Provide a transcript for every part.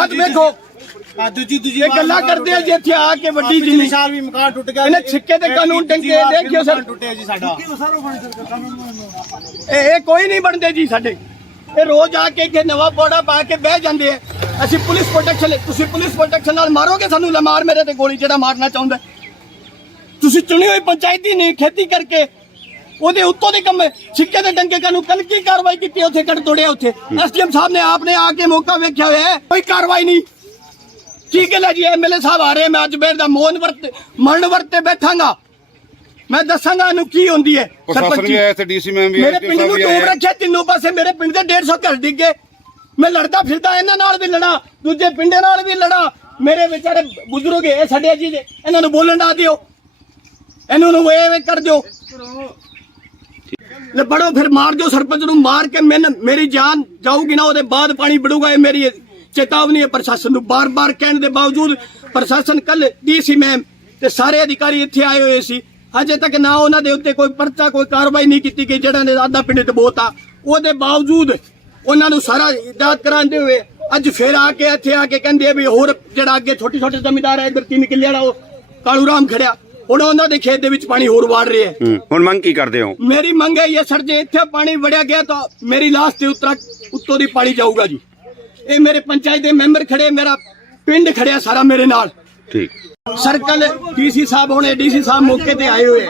ਹਾਲਾਤ ਵੇਖੋ। ਆ ਦੂਜੀ ਦੂਜੀ ਇਹ ਗੱਲਾਂ ਕਰਦੇ ਆ ਜੀ ਇੱਥੇ ਆ ਕੇ ਵੱਡੀ ਜਿੰਨੀ ਸਾਲ ਵੀ ਮਕਾਨ ਟੁੱਟ ਗਿਆ ਇਹਨੇ ਛਿੱਕੇ ਤੇ ਕਾਨੂੰਨ ਟੰਗੇ ਦੇਖਿਓ ਸਰ। ਟੁੱਟਿਆ ਜੀ ਸਾਡਾ। ਇਹ ਇਹ ਕੋਈ ਨਹੀਂ ਬਣਦੇ ਜੀ ਸਾਡੇ। ਇਹ ਰੋਜ਼ ਆ ਕੇ ਇੱਥੇ ਨਵਾਂ ਪੌੜਾ ਪਾ ਕੇ ਬਹਿ ਜਾਂਦੇ ਆ। ਅਸੀਂ ਪੁਲਿਸ ਪ੍ਰੋਟੈਕਸ਼ਨ ਤੁਸੀਂ ਪੁਲਿਸ ਪ੍ਰੋਟੈਕਸ਼ਨ ਨਾਲ ਮਾਰੋਗੇ ਸਾਨੂੰ? ਲੈ ਮਾਰ ਮੇਰੇ ਤੇ ਗੋਲੀ ਜਿਹੜਾ ਮਾਰਨਾ ਚਾਹੁੰਦਾ। ਤੁਸੀਂ ਚੁਣੀ ਹੋਈ ਪੰਚਾਇਤੀ ਨਹੀਂ ਖੇਤੀ ਕਰਕੇ ਉਹਦੇ ਉੱਤੋਂ ਦੇ ਕੰਮ ਛਿੱਕੇ ਦੇ ਡੰਗੇ ਕਾਨੂੰ ਕੱਲ ਕੀ ਕਾਰਵਾਈ ਕੀਤੀ ਉੱਥੇ? ਕੱਢ ਤੋੜਿਆ ਉੱਥੇ। ਐਸਡੀਐਮ ਸਾਹਿਬ ਨੇ ਆਪਨੇ ਆ ਕੇ ਮੌਕਾ ਵੇਖਿਆ ਹੋਇਆ ਹੈ। ਕੋਈ ਕਾਰਵਾਈ ਨਹੀਂ। ਕੀ ਗੱਲ ਹੈ ਜੀ? ਐਮਐਲਏ ਸਾਹਿਬ ਆ ਰਹੇ ਮੈਂ ਅੱਜ ਬੇਰ ਦਾ ਮੋਹਨ ਵਰਤ ਮਰਨ ਵਰਤ ਤੇ ਬੈਠਾਂਗਾ। ਮੈਂ ਦੱਸਾਂਗਾ ਇਹਨੂੰ ਕੀ ਹੁੰਦੀ ਹੈ। ਪ੍ਰਸ਼ਾਸਨ ਸਰਪੰਚੀ। ਵੀ ਆਇਆ ਇੱਥੇ ਡੀਸੀ ਮੈਮ ਵੀ ਮੇਰੇ ਤੇ ਪਿੰਡ ਨੂੰ ਡੂਬ ਰੱਖਿਆ ਤਿੰਨੋਂ ਪਾਸੇ ਮੇਰੇ ਪਿੰਡ ਦੇ 150 ਘਰ ਡਿੱਗੇ। ਮੈਂ ਲੜਦਾ ਫਿਰਦਾ ਇਹਨਾਂ ਨਾਲ ਵੀ ਲੜਾ ਦੂਜੇ ਪਿੰਡੇ ਨਾਲ ਵੀ ਲੜਾ। ਮੇਰੇ ਵਿਚਾਰੇ ਬਜ਼ੁਰਗ ਇਹ ਸਾਡੇ ਜੀ ਦੇ। ਇਹਨਾਂ ਨੂੰ ਬੋਲਣ ਨਾ ਦਿਓ। ਇਹਨਾਂ ਨੂੰ ਵੇ ਵੇ ਕਰ ਦਿਓ। ਲੈ ਬੜੋ ਫਿਰ ਮਾਰ ਦਿਓ ਸਰਪੰਚ ਨੂੰ, ਮਾਰ ਕੇ ਮੈਨ ਮੇਰੀ ਜਾਨ ਜਾਊਗੀ ਨਾ, ਉਹਦੇ ਬਾਅਦ ਪਾਣੀ ਵੜੂਗਾ, ਇਹ ਮੇਰੀ ਚੇਤਾਵਨੀ ਹੈ ਪ੍ਰਸ਼ਾਸਨ ਨੂੰ। ਬਾਰ-ਬਾਰ ਕਹਿਣ ਦੇ ਬਾਵਜੂਦ ਪ੍ਰਸ਼ਾਸਨ ਕੱਲ ਡੀਸੀ ਮੈਮ ਤੇ ਸਾਰੇ ਅਧਿਕਾਰੀ ਇੱਥੇ ਆਏ ਹੋਏ ਸੀ। ਅਜੇ ਤੱਕ ਨਾ ਉਹਨਾਂ ਦੇ ਉੱਤੇ ਕੋਈ ਪਰਚਾ, ਕੋਈ ਕਾਰਵਾਈ ਨਹੀਂ ਕੀਤੀ ਗਈ ਜਿਹੜਾ ਨੇ ਆਧਾ ਪਿੰਡ ਡਬੋਤਾ ਉਹਦੇ ਬਾਵਜੂਦ ਉਹਨਾਂ ਨੂੰ ਸਾਰਾ ਇਦਾਤ ਕਰਾਉਂਦੇ ਹੋਏ ਅੱਜ ਫੇਰ ਆ ਕੇ ਇੱਥੇ ਆ ਕੇ ਕਹਿੰਦੇ ਵੀ ਹੋਰ ਜਿਹੜਾ ਅੱਗੇ ਛੋਟੇ ਛੋਟੇ ਜਮੀਦਾਰ ਹੈ ਇਧਰ ਤਿੰਨ ਕਿੱਲੇ ਵਾਲਾ ਉਹ ਕਾਲੂ ਰਾਮ ਖੜਿਆ। ਹੁਣ ਉਹਨਾਂ ਦੇ ਖੇਤ ਦੇ ਵਿੱਚ ਪਾਣੀ ਹੋਰ ਵਾੜ ਰਿਹਾ ਹੈ। ਹੂੰ, ਹੁਣ ਮੰਗ ਕੀ ਕਰਦੇ ਹੋ? ਮੇਰੀ ਮੰਗ ਹੈ ਇਹ ਸਰ ਜੇ ਇੱਥੇ ਪਾਣੀ ਵੜਿਆ ਗਿਆ ਤਾਂ ਮੇਰੀ ਲਾਸ਼ ਤੇ ਉਤਰਾ ਉੱਤੋਂ ਦੀ ਪਾਣੀ ਜਾਊਗਾ ਜੀ। ਇਹ ਮੇਰੇ ਪੰਚਾਇਤ ਦੇ ਮੈਂਬਰ ਖੜੇ ਮੇਰਾ ਪਿੰਡ ਖੜਿਆ ਸਾਰਾ ਮੇਰੇ ਨਾਲ। ਠੀਕ। ਸਰਕਲ ਡੀਸੀ ਸਾਹਿਬ ਹੋਣੇ ਡੀਸੀ ਸਾਹਿਬ ਮੌਕੇ ਤੇ ਆਏ ਹੋਏ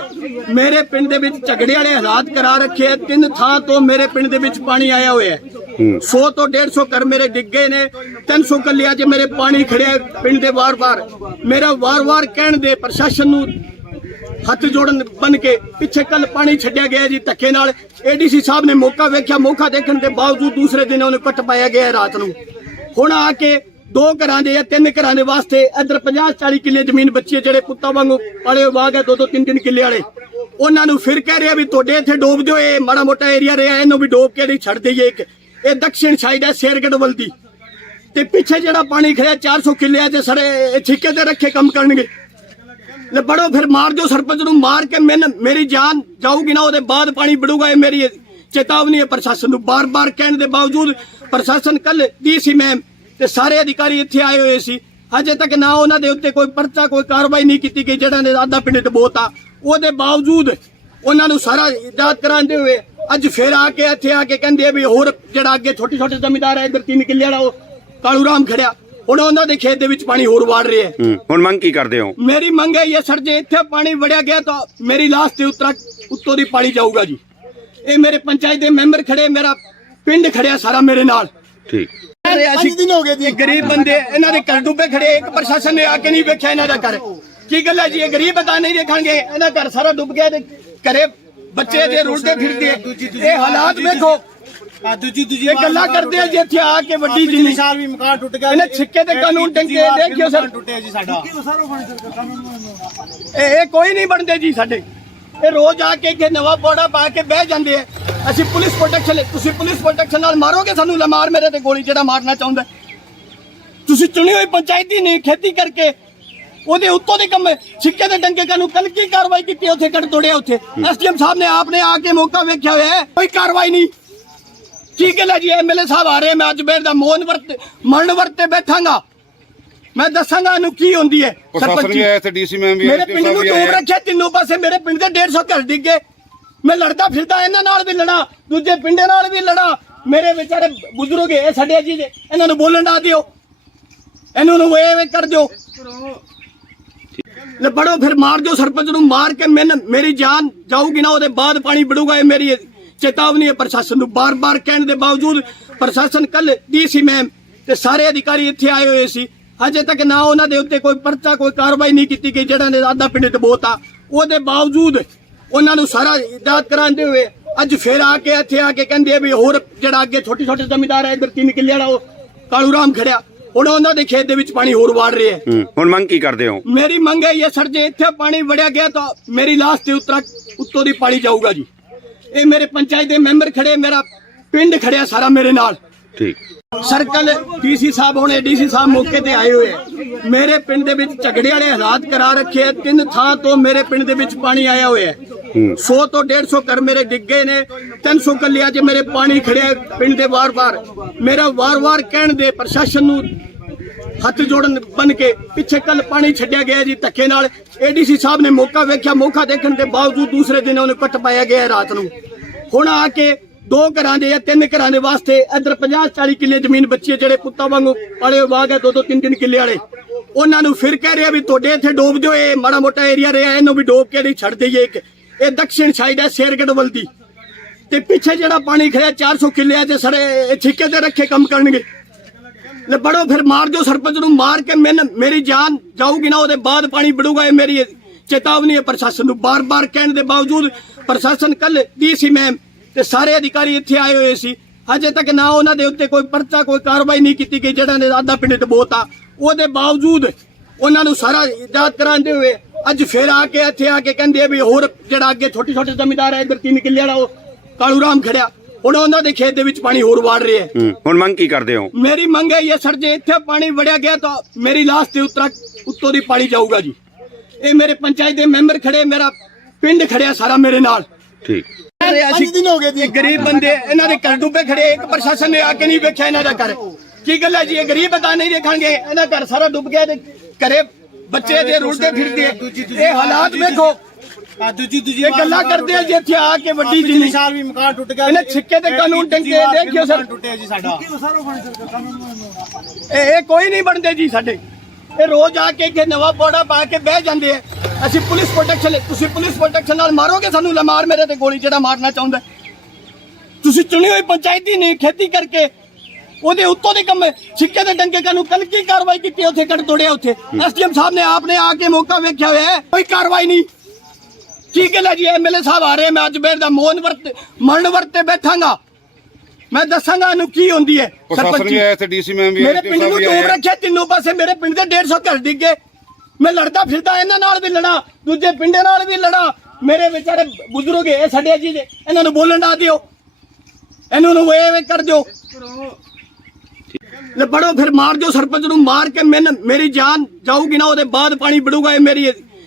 ਮੇਰੇ ਪਿੰਡ ਦੇ ਵਿੱਚ ਝਗੜੇ ਵਾਲੇ ਹਾਲਾਤ ਕਰਾ ਰੱਖੇ ਆ ਤਿੰਨ ਥਾਂ ਤੋਂ ਮੇਰੇ ਪਿੰਡ ਦੇ ਵਿੱਚ ਪਾਣੀ ਆਇਆ ਹੋਇਆ ਹੈ। 100 ਤੋਂ 150 ਘਰ ਮੇਰੇ ਡਿੱਗੇ ਨੇ। 300 ਕੱਲਿਆਂ 'ਚ ਮੇਰੇ ਪਾਣੀ ਖੜਿਆ ਪਿੰਡ ਦੇ ਵਾਰ-ਵਾਰ। ਮੇਰਾ ਵਾਰ-ਵਾਰ ਕਹਿਣ ਦੇ ਪ੍ਰਸ਼ਾਸਨ ਨੂੰ ਹੱਥ ਜੋੜਨ ਬਨ ਕੇ ਪਿੱਛੇ ਕੱਲ ਪਾਣੀ ਛੱਡਿਆ ਗਿਆ ਜੀ ਧੱਕੇ ਨਾਲ। ਏਡੀਸੀ ਸਾਹਿਬ ਨੇ ਮੌਕਾ ਵੇਖਿਆ, ਮੌਕਾ ਦੇਖਣ ਦੇ ਬਾਵਜੂਦ ਦੂਸਰੇ ਦਿਨ ਉਹਨੂੰ ਕੱਟ ਪਾਇਆ ਗਿਆ ਰਾਤ ਨੂੰ। ਹੁਣ ਆ ਕੇ ਦੋ ਘਰਾਂ ਦੇ ਜਾਂ ਤਿੰਨ ਘਰਾਂ ਦੇ ਵਾਸਤੇ ਇੱਧਰ 50 40 ਕਿੱਲੇ ਜ਼ਮੀਨ ਬੱਚੀ ਹੈ, ਜਿਹੜੇ ਪੁੱਤਾਂ ਵਾਂਗੂ ਪਾਲੇ ਬਾਗ ਹੈ, ਦੋ ਦੋ ਤਿੰਨ ਤਿੰਨ ਕਿੱਲੇ ਵਾਲੇ। ਉਹਨਾਂ ਨੂੰ ਫਿਰ ਕਹਿ ਰਿਹਾ ਵੀ ਤੁਹਾਡੇ ਇੱਥੇ ਡੋਬ ਦਿਓ, ਇਹ ਮਾੜਾ ਮੋਟਾ ਏਰੀਆ ਰਿਹਾ, ਇਹਨੂੰ ਵੀ ਡੋਬ ਕੇ ਨਹੀਂ ਛੱਡ ਦਈਏ ਇੱਕ। ਇਹ ਦક્ષਿਣ ਸਾਈਡ ਹੈ ਸ਼ੇਰਗੜ ਵੱਲ ਦੀ। ਤੇ ਪਿੱਛੇ ਜਿਹੜਾ ਪਾਣੀ ਖੜਿਆ 400 ਕਿੱਲਿਆਂ 'ਚ ਸੜੇ, ਇਹ ਠੇਕੇ ਤੇ ਰੱਖੇ ਕੰਮ ਕਰਨਗੇ। ਲੈ ਬੜੋ ਫਿਰ ਮਾਰ ਦਿਓ ਸਰਪੰਚ ਨੂੰ, ਮਾਰ ਕੇ ਮੈਨ, ਮੇਰੀ ਜਾਨ ਜਾਊਗੀ ਨਾ, ਉਹਦੇ ਬਾਅਦ ਪਾਣੀ ਬੜੂਗਾ ਇਹ ਮੇਰੀ ਚੇਤਾਵਨੀ ਹੈ ਪ੍ਰਸ਼ਾਸਨ ਨੂੰ। ਬਾਰ-ਬਾਰ ਕਹਿਣ ਦੇ ਬਾਵਜੂਦ ਪ੍ਰਸ਼ਾਸਨ ਕੱਲ ਡੀਸੀ ਮੈਮ ਤੇ ਸਾਰੇ ਅਧਿਕਾਰੀ ਇੱਥੇ ਆਏ ਹੋਏ ਸੀ। ਹਜੇ ਤੱਕ ਨਾ ਉਹਨਾਂ ਦੇ ਉੱਤੇ ਕੋਈ ਪਰਚਾ, ਕੋਈ ਕਾਰਵਾਈ ਨਹੀਂ ਕੀਤੀ ਗਈ ਜਿਹੜਾ ਨੇ ਆਧਾ ਪਿੰਡ ਡਬੋਤਾ। ਉਹਦੇ ਬਾਵਜੂਦ ਉਹਨਾਂ ਨੂੰ ਸਾਰਾ ਇਜਾਤ ਕਰਾਉਂਦੇ ਹੋਏ ਅੱਜ ਫੇਰ ਆ ਕੇ, ਇੱਥੇ ਆ ਕੇ ਕਹਿੰਦੇ ਆ ਵੀ ਹੋਰ ਜਿਹੜਾ ਅੱਗੇ ਛੋਟੇ ਛੋਟੇ ਜਮੀਦਾਰ ਹੈ ਇਧਰ ਤਿੰਨ ਕਿੱਲੇ ਵਾਲਾ ਉਹ ਕਾਲੂ ਰਾਮ ਖੜਿਆ। ਹੁਣ ਉਹਨਾਂ ਦੇ ਖੇਤ ਦੇ ਵਿੱਚ ਪਾਣੀ ਹੋਰ ਵਾੜ ਰਿਹਾ ਹੈ। ਹੂੰ, ਹੁਣ ਮੰਗ ਕੀ ਕਰਦੇ ਹੋ? ਮੇਰੀ ਮੰਗ ਹੈ ਇਹ ਸਰ ਜੇ ਇੱਥੇ ਪਾਣੀ ਵੜਿਆ ਗਿਆ ਤਾਂ ਮੇਰੀ ਲਾਸ਼ ਤੇ ਉਤਰਾ ਉੱਤੋਂ ਦੀ ਪਾਣੀ ਜਾਊਗਾ ਜੀ। ਇਹ ਮੇਰੇ ਪੰਚਾਇਤ ਦੇ ਮੈਂਬਰ ਖੜੇ ਮੇਰਾ ਪਿੰਡ ਖੜਿਆ ਸਾਰਾ ਮੇਰੇ ਨਾਲ। ਠੀਕ। ਪੰਜ ਦਿਨ ਹੋ ਗਏ ਜੀ? ਗਰੀਬ ਬੰਦੇ ਇਹਨਾਂ ਦੇ ਘਰ ਡੁੱਬੇ ਖੜੇ ਇੱਕ ਪ੍ਰਸ਼ਾਸਨ ਨੇ ਆ ਕੇ ਨਹੀਂ ਵੇਖਿਆ ਇਹਨਾਂ ਦਾ ਘਰ। ਕੀ ਗੱਲ ਹੈ ਜੀ ਇਹ ਗਰੀਬ ਬਤਾ ਨਹੀਂ ਦੇਖਾਂਗੇ ਇਹਨਾਂ ਘਰ ਸਾਰਾ ਡੁੱਬ ਗਿਆ ਤੇ ਘਰੇ ਬੱਚੇ ਜੇ ਰੁਲਦੇ ਫਿਰਦੇ। ਇਹ ਹਾਲਾਤ ਵੇਖੋ। ਆ ਦੂਜੀ ਦੂਜੀ ਇਹ ਗੱਲਾਂ ਕਰਦੇ ਆ ਜੀ ਇੱਥੇ ਆ ਕੇ ਵੱਡੀ ਪਿਛਲੇ ਜਿੰਨੀ ਸਾਲ ਵੀ ਮਕਾਨ ਟੁੱਟ ਗਿਆ ਇਹਨੇ ਛਿੱਕੇ ਤੇ ਕਾਨੂੰਨ ਟੰਗੇ, ਦੇਖਿਓ ਸਰ। ਟੁੱਟਿਆ ਜੀ ਸਾਡਾ? ਇਹ ਇਹ ਕੋਈ ਨਹੀਂ ਬਣਦੇ ਜੀ ਸਾਡੇ। ਇਹ ਰੋਜ਼ ਆ ਕੇ ਇੱਥੇ ਨਵਾਂ ਪੌੜਾ ਪਾ ਕੇ ਬਹਿ ਜਾਂਦੇ ਆ। ਅਸੀਂ ਪੁਲਿਸ ਪ੍ਰੋਟੈਕਸ਼ਨ ਤੁਸੀਂ ਪੁਲਿਸ ਪ੍ਰੋਟੈਕਸ਼ਨ ਨਾਲ ਮਾਰੋਗੇ ਸਾਨੂੰ ਲੈ ਮਾਰ ਮੇਰੇ ਤੇ ਗੋਲੀ ਜਿਹੜਾ ਮਾਰਨਾ ਚਾਹੁੰਦਾ। ਤੁਸੀਂ ਚੁਣੀ ਹੋਈ ਪੰਚਾਇਤੀ ਨਹੀਂ ਖੇਤੀ ਕਰਕੇ। ਉਹਦੇ ਉੱਤੋਂ ਦੇ ਕੰਮ ਛਿੱਕੇ ਦੇ ਡੰਗੇ ਕੱਲ ਕੀ ਕਾਰਵਾਈ ਕੀਤੀ ਉੱਥੇ ਕੱਢ ਤੋੜਿਆ ਉੱਥੇ। ਐਸਡੀਐਮ ਸਾਹਿਬ ਨੇ ਆਪਨੇ ਆ ਕੇ ਮੌਕਾ ਵੇਖਿਆ ਹੋਇਆ ਹੈ। ਕੋਈ ਕਾਰਵਾਈ ਨਹੀਂ। ਕੀ ਗੱਲ ਹੈ ਜੀ ਐਮਐਲਏ ਸਾਹਿਬ ਆ ਰਹੇ ਮੈਂ ਅੱਜ ਬੇਰ ਦਾ ਮੋਹਨ ਵਰਤ ਮਰਨ ਵਰਤ ਤੇ ਬੈਠਾਂਗਾ। ਮੈਂ ਦੱਸਾਂਗਾ ਇਹਨੂੰ ਕੀ ਹੁੰਦੀ ਹੈ। ਪ੍ਰਸ਼ਾਸਨ ਸਰਪੰਚੀ। ਵੀ ਆਇਆ ਇੱਥੇ ਡੀਸੀ ਮੈਮ ਵੀ ਮੇਰੇ ਪਿੰਡ ਨੂੰ ਡੂਬ ਰੱਖਿਆ ਤਿੰਨੋਂ ਪਾਸੇ ਮੇਰੇ ਪਿੰਡ ਦੇ 150 ਘਰ ਡਿੱਗੇ ਮੈਂ ਲੜਦਾ ਫਿਰਦਾ ਇਹਨਾਂ ਨਾਲ ਵੀ ਲੜਾ ਦੂਜੇ ਪਿੰਡੇ ਨਾਲ ਵੀ ਲੜਾ। ਮੇਰੇ ਵਿਚਾਰੇ ਬਜ਼ੁਰਗ ਇਹ ਸਾਡੇ ਜੀ ਦੇ ਇਹਨਾਂ ਨੂੰ ਬੋਲਣ ਨਾ ਦਿਓ। ਇਹਨਾਂ ਨੂੰ ਵੇ ਵੇ ਕਰ ਦਿਓ। ਲੈ ਬੜੋ ਫਿਰ ਮਾਰ ਦਿਓ ਸਰਪੰਚ ਨੂੰ ਮਾਰ ਕੇ ਮੈਨ ਮੇਰੀ ਜਾਨ ਜਾਊਗੀ ਨਾ ਉਹਦੇ ਬਾਅਦ ਪਾਣੀ ਵੜੂਗਾ ਇਹ ਮੇਰੀ ਚੇਤਾਵਨੀ ਹੈ ਪ੍ਰਸ਼ਾਸਨ ਨੂੰ ਬਾਰ-ਬਾਰ ਕਹਿਣ ਦੇ ਬਾਵਜੂਦ ਪ੍ਰਸ਼ਾਸਨ ਕੱਲ ਡੀਸੀ ਮੈਮ ਤੇ ਸਾਰੇ ਅਧਿਕਾਰੀ ਇੱਥੇ ਆਏ ਹੋਏ ਸੀ। ਹਜੇ ਤੱਕ ਨਾ ਉਹਨਾਂ ਦੇ ਉੱਤੇ ਕੋਈ ਪਰਚਾ ਕੋਈ ਕਾਰਵਾਈ ਨਹੀਂ ਕੀਤੀ ਗਈ ਜਿਹੜਾ ਨੇ ਆਧਾ ਪਿੰਡ ਡਬੋਤਾ ਉਹਦੇ ਬਾਵਜੂਦ ਉਹਨਾਂ ਨੂੰ ਸਾਰਾ ਇਜਾਤ ਕਰਾਉਂਦੇ ਹੋਏ ਅੱਜ ਫੇਰ ਆ ਕੇ ਇੱਥੇ ਆ ਕੇ ਕਹਿੰਦੇ ਵੀ ਹੋਰ ਜਿਹੜਾ ਅੱਗੇ ਛੋਟੇ ਛੋਟੇ ਜ਼ਮੀਂਦਾਰ ਹੈ ਇਧਰ ਤਿੰਨ ਕਿੱਲੇ ਵਾਲਾ ਉਹ ਕਾਲੂ ਰਾਮ ਖੜਿਆ। ਹੁਣ ਉਹਨਾਂ ਦੇ ਖੇਤ ਦੇ ਵਿੱਚ ਪਾਣੀ ਹੋਰ ਵਾੜ ਰਿਹਾ ਹੂੰ, ਹੁਣ ਮੰਗ ਕੀ ਕਰਦੇ ਹੋ? ਮੇਰੀ ਮੰਗ ਹੈ ਇਹ ਸਰ ਜੇ ਇੱਥੇ ਪਾਣੀ ਵੜਿਆ ਗਿਆ ਤਾਂ ਮੇਰੀ ਲਾਸ਼ ਤੇ ਉਤਰਾ ਉੱਤੋਂ ਦੀ ਪਾਣੀ ਜਾਊਗਾ ਜੀ। ਇਹ ਮੇਰੇ ਪੰਚਾਇਤ ਦੇ ਮੈਂਬਰ ਖੜੇ ਮੇਰਾ ਪਿੰਡ ਖੜਿਆ ਸਾਰਾ ਮੇਰੇ ਨਾਲ। ਠੀਕ। ਸਰਕਲ ਡੀਸੀ ਸਾਹਿਬ ਹੋਣੇ ਡੀਸੀ ਸਾਹਿਬ ਮੌਕੇ ਤੇ ਆਏ ਹੋਏ। ਆ ਮੇਰੇ ਪਿੰਡ ਦੇ ਵਿੱਚ ਝਗੜੇ ਵਾਲੇ ਹਾਲਾਤ ਕਰਾ ਰੱਖੇ ਆ। ਤਿੰਨ ਥਾਂ ਤੋਂ ਮੇਰੇ ਪਿੰਡ ਦੇ ਵਿੱਚ ਪਾਣੀ ਆਇਆ ਹੋਇਆ ਹੈ। 100 ਤੋਂ 150 ਘਰ ਮੇਰੇ ਡਿੱਗੇ ਨੇ। 300 ਕੱਲਿਆਂ 'ਚ ਮੇਰੇ ਪਾਣੀ ਖੜਿਆ ਪਿੰਡ ਦੇ ਵਾਰ-ਵਾਰ। ਮੇਰਾ ਵਾਰ-ਵਾਰ ਕਹਿਣ ਦੇ ਪ੍ਰਸ਼ਾਸਨ ਨੂੰ ਹੱਥ ਜੋੜਨ ਬਨ ਕੇ ਪਿੱਛੇ ਕੱਲ ਪਾਣੀ ਛੱਡਿਆ ਗਿਆ ਜੀ ਧੱਕੇ ਨਾਲ। ਏਡੀਸੀ ਸਾਹਿਬ ਨੇ ਮੌਕਾ ਵੇਖਿਆ, ਮੌਕਾ ਦੇਖਣ ਦੇ ਬਾਵਜੂਦ ਦੂਸਰੇ ਦਿਨ ਉਹਨੂੰ ਕੱਟ ਪਾਇਆ ਗਿਆ ਰਾਤ ਨੂੰ। ਹੁਣ ਆ ਕੇ ਦੋ ਘਰਾਂ ਦੇ ਜਾਂ ਤਿੰਨ ਘਰਾਂ ਦੇ ਵਾਸਤੇ ਇੱਧਰ 50 40 ਕਿੱਲੇ ਜ਼ਮੀਨ ਬੱਚੀ ਹੈ, ਜਿਹੜੇ ਪੁੱਤਾਂ ਵਾਂਗੂ ਪਾਲੇ ਬਾਗ ਹੈ, ਦੋ ਦੋ ਤਿੰਨ ਤਿੰਨ ਕਿੱਲੇ ਵਾਲੇ। ਉਹਨਾਂ ਨੂੰ ਫਿਰ ਕਹਿ ਰਿਹਾ ਵੀ ਤੁਹਾਡੇ ਇੱਥੇ ਡੋਬ ਦਿਓ, ਇਹ ਮਾੜਾ ਮੋਟਾ ਏਰੀਆ ਰਿਹਾ, ਇਹਨੂੰ ਵੀ ਡੋਬ ਕੇ ਨਹੀਂ ਛੱਡ ਦਈਏ ਇੱਕ। ਇਹ ਦਕਸ਼ਿਣ ਸਾਈਡ ਹੈ ਸ਼ੇਰਗੜ ਵੱਲ ਦੀ। ਤੇ ਪਿੱਛੇ ਜਿਹੜਾ ਪਾਣੀ ਖੜਿਆ 400 ਕਿੱਲਿਆਂ ਤੇ ਸਾਰੇ ਠੇਕੇ ਤੇ ਰੱਖੇ ਕੰਮ ਕਰਨਗੇ। ਲੈ ਬੜੋ ਫਿਰ ਮਾਰ ਦਿਓ ਸਰਪੰਚ ਨੂੰ, ਮਾਰ ਕੇ ਮੈਨ, ਮੇਰੀ ਜਾਨ ਜਾਊਗੀ ਨਾ, ਉਹਦੇ ਬਾਅਦ ਪਾਣੀ ਬੜੂਗਾ ਇਹ ਮੇਰੀ ਚੇਤਾਵਨੀ ਹੈ ਪ੍ਰਸ਼ਾਸਨ ਨੂੰ। ਬਾਰ-ਬਾਰ ਕਹਿਣ ਦੇ ਬਾਵਜੂਦ ਪ੍ਰਸ਼ਾਸਨ ਕੱਲ ਡੀਸੀ ਮੈਮ ਤੇ ਸਾਰੇ ਅਧਿਕਾਰੀ ਇੱਥੇ ਆਏ ਹੋਏ ਸੀ। ਅਜੇ ਤੱਕ ਨਾ ਉਹਨਾਂ ਦੇ ਉੱਤੇ ਕੋਈ ਪਰਚਾ, ਕੋਈ ਕਾਰਵਾਈ ਨਹੀਂ ਕੀਤੀ ਗਈ ਜਿਹੜਾ ਨੇ ਆਧਾ ਪਿੰਡ ਡਬੋਤਾ। ਉਹਦੇ ਬਾਵਜੂਦ ਉਹਨਾਂ ਨੂੰ ਸਾਰਾ ਇਜਾਜ਼ਤ ਕਰਾਉਂਦੇ ਹੋਏ ਅੱਜ ਫਿਰ ਆ ਕੇ ਇੱਥੇ ਆ ਕੇ ਕਹਿੰਦੇ ਆ ਵੀ ਹੋਰ ਜਿਹੜਾ ਅੱਗੇ ਛੋਟੇ ਛੋਟੇ ਜ਼ਮੀਂਦਾਰ ਹੈ ਇੱਧਰ ਤਿੰਨ ਕਿੱਲੇ ਵਾਲਾ, ਉਹ ਕਾਲੂ ਰਾਮ ਖੜਿਆ। ਹੁਣ ਉਹਨਾਂ ਦੇ ਖੇਤ ਦੇ ਵਿੱਚ ਪਾਣੀ ਹੋਰ ਵਾੜ ਰਿਹਾ ਹੈ। ਹੂੰ, ਹੁਣ ਮੰਗ ਕੀ ਕਰਦੇ ਹੋ? ਮੇਰੀ ਮੰਗ ਹੈ ਇਹ ਸਰ ਜੇ ਇੱਥੇ ਪਾਣੀ ਵੜਿਆ ਗਿਆ ਤਾਂ ਮੇਰੀ ਲਾਸ਼ ਤੇ ਉਤਰਾ ਉੱਤੋਂ ਦੀ ਪਾਣੀ ਜਾਊਗਾ ਜੀ। ਇਹ ਮੇਰੇ ਪੰਚਾਇਤ ਦੇ ਮੈਂਬਰ ਖੜੇ ਮੇਰਾ ਪਿੰਡ ਖੜਿਆ ਸਾਰਾ ਮੇਰੇ ਨਾਲ। ਠੀਕ। ਪੰਜ ਦਿਨ ਹੋ ਗਏ ਜੀ। ਗਰੀਬ ਬੰਦੇ ਇਹਨਾਂ ਦੇ ਘਰ ਡੁੱਬੇ ਖੜੇ ਇੱਕ ਪ੍ਰਸ਼ਾਸਨ ਨੇ ਆ ਕੇ ਨਹੀਂ ਵੇਖਿਆ ਇਹਨਾਂ ਦਾ ਘਰ। ਕੀ ਗੱਲ ਹੈ ਜੀ ਇਹ ਗਰੀਬ ਬੰਦਾ ਨਹੀਂ ਦੇਖਾਂਗੇ ਇਹਨਾਂ ਘਰ ਸਾਰਾ ਡੁੱਬ ਗਿਆ ਤੇ ਘਰੇ ਬੱਚੇ ਦੇ ਰੁਲਦੇ ਫਿਰਦੇ। ਇਹ ਹਾਲਾਤ ਵੇਖੋ। ਆ ਦੂਜੀ ਦੂਜੀ ਇਹ ਗੱਲਾਂ ਕਰਦੇ ਆ ਜੇ ਇੱਥੇ ਆ ਕੇ ਵੱਡੀ ਜਿੰਨੀ ਸਾਲ ਵੀ ਮਕਾਨ ਟੁੱਟ ਗਿਆ ਇਹਨੇ ਛਿੱਕੇ ਤੇ ਕਾਨੂੰਨ ਟੰਗੇ ਦੇਖਿਓ ਸਰ। ਟੁੱਟਿਆ ਜੀ ਸਾਡਾ? ਇਹ ਇਹ ਕੋਈ ਨਹੀਂ ਬਣਦੇ ਜੀ ਸਾਡੇ। ਇਹ ਰੋਜ਼ ਆ ਕੇ ਕਿ ਨਵਾਂ ਪੌੜਾ ਪਾ ਕੇ ਬਹਿ ਜਾਂਦੇ ਆ। ਅਸੀਂ ਪੁਲਿਸ ਪ੍ਰੋਟੈਕਸ਼ਨ ਤੁਸੀਂ ਪੁਲਿਸ ਪ੍ਰੋਟੈਕਸ਼ਨ ਨਾਲ ਮਾਰੋਗੇ ਸਾਨੂੰ? ਲਮਾਰ ਮੇਰੇ ਤੇ ਗੋਲੀ ਜਿਹੜਾ ਮਾਰਨਾ ਚਾਹੁੰਦਾ। ਤੁਸੀਂ ਚੁਣੀ ਹੋਈ ਪੰਚਾਇਤੀ ਨਹੀਂ ਖੇਤੀ ਕਰਕੇ। ਉਹਦੇ ਉੱਤੋਂ ਦੇ ਕੰਮ ਸਿੱਕੇ ਦੇ ਡੰਗੇ ਕਾਨੂੰ ਕੱਲ ਕੀ ਕਾਰਵਾਈ ਕੀਤੀ ਉੱਥੇ ਕੱਢ ਤੋੜਿਆ ਉੱਥੇ। ਐਸਡੀਐਮ ਸਾਹਿਬ ਨੇ ਆਪਨੇ ਆ ਕੇ ਮੌਕਾ ਵੇਖਿਆ ਹੋਇਆ ਹੈ। ਕੋਈ ਕਾਰਵਾਈ ਨਹੀਂ। ਕੀ ਗੱਲ ਹੈ ਜੀ ਐਮਐਲਏ ਸਾਹਿਬ ਆ ਰਹੇ ਮੈਂ ਅੱਜ ਬੇਰ ਦਾ ਮੋਹਨ ਵਰਤ ਮਰਨ ਵਰਤ ਤੇ ਬੈਠਾਂਗਾ। ਮੈਂ ਦੱਸਾਂਗਾ ਇਹਨੂੰ ਕੀ ਹੁੰਦੀ ਹੈ ਪ੍ਰਸ਼ਾਸਨ ਸਰਪੰਚੀ। ਵੀ ਆਇਆ ਇੱਥੇ ਡੀਸੀ ਮੈਮ ਵੀ ਮੇਰੇ ਪਿੰਡ ਨੂੰ ਡੋਬ ਰੱਖਿਆ ਤਿੰਨੋਂ ਪਾਸੇ ਮੇਰੇ ਪਿੰਡ ਦੇ 150 ਘਰ ਡਿੱਗੇ। ਮੈਂ ਲੜਦਾ ਫਿਰਦਾ ਇਹਨਾਂ ਨਾਲ ਵੀ ਲੜਾ ਦੂਜੇ ਪਿੰਡੇ ਨਾਲ ਵੀ ਲੜਾ। ਮੇਰੇ ਵਿਚਾਰੇ ਬਜ਼ੁਰਗ ਇਹ ਸਾਡੇ ਜੀ ਦੇ ਇਹਨਾਂ ਨੂੰ ਬੋਲਣ ਨਾ ਦਿਓ। ਇਹਨਾਂ ਨੂੰ ਇਹ ਕਰ ਦਿਓ। ਲੈ ਬੜੋ ਫਿਰ ਮਾਰ ਦਿਓ ਸਰਪੰਚ ਨੂੰ ਮਾਰ ਕੇ ਮੈਨ ਮੇਰੀ ਜਾਨ ਜਾਊਗੀ ਨਾ ਉਹਦੇ ਬਾਅਦ ਪਾਣੀ ਵੜੂਗਾ ਇਹ ਮੇਰੀ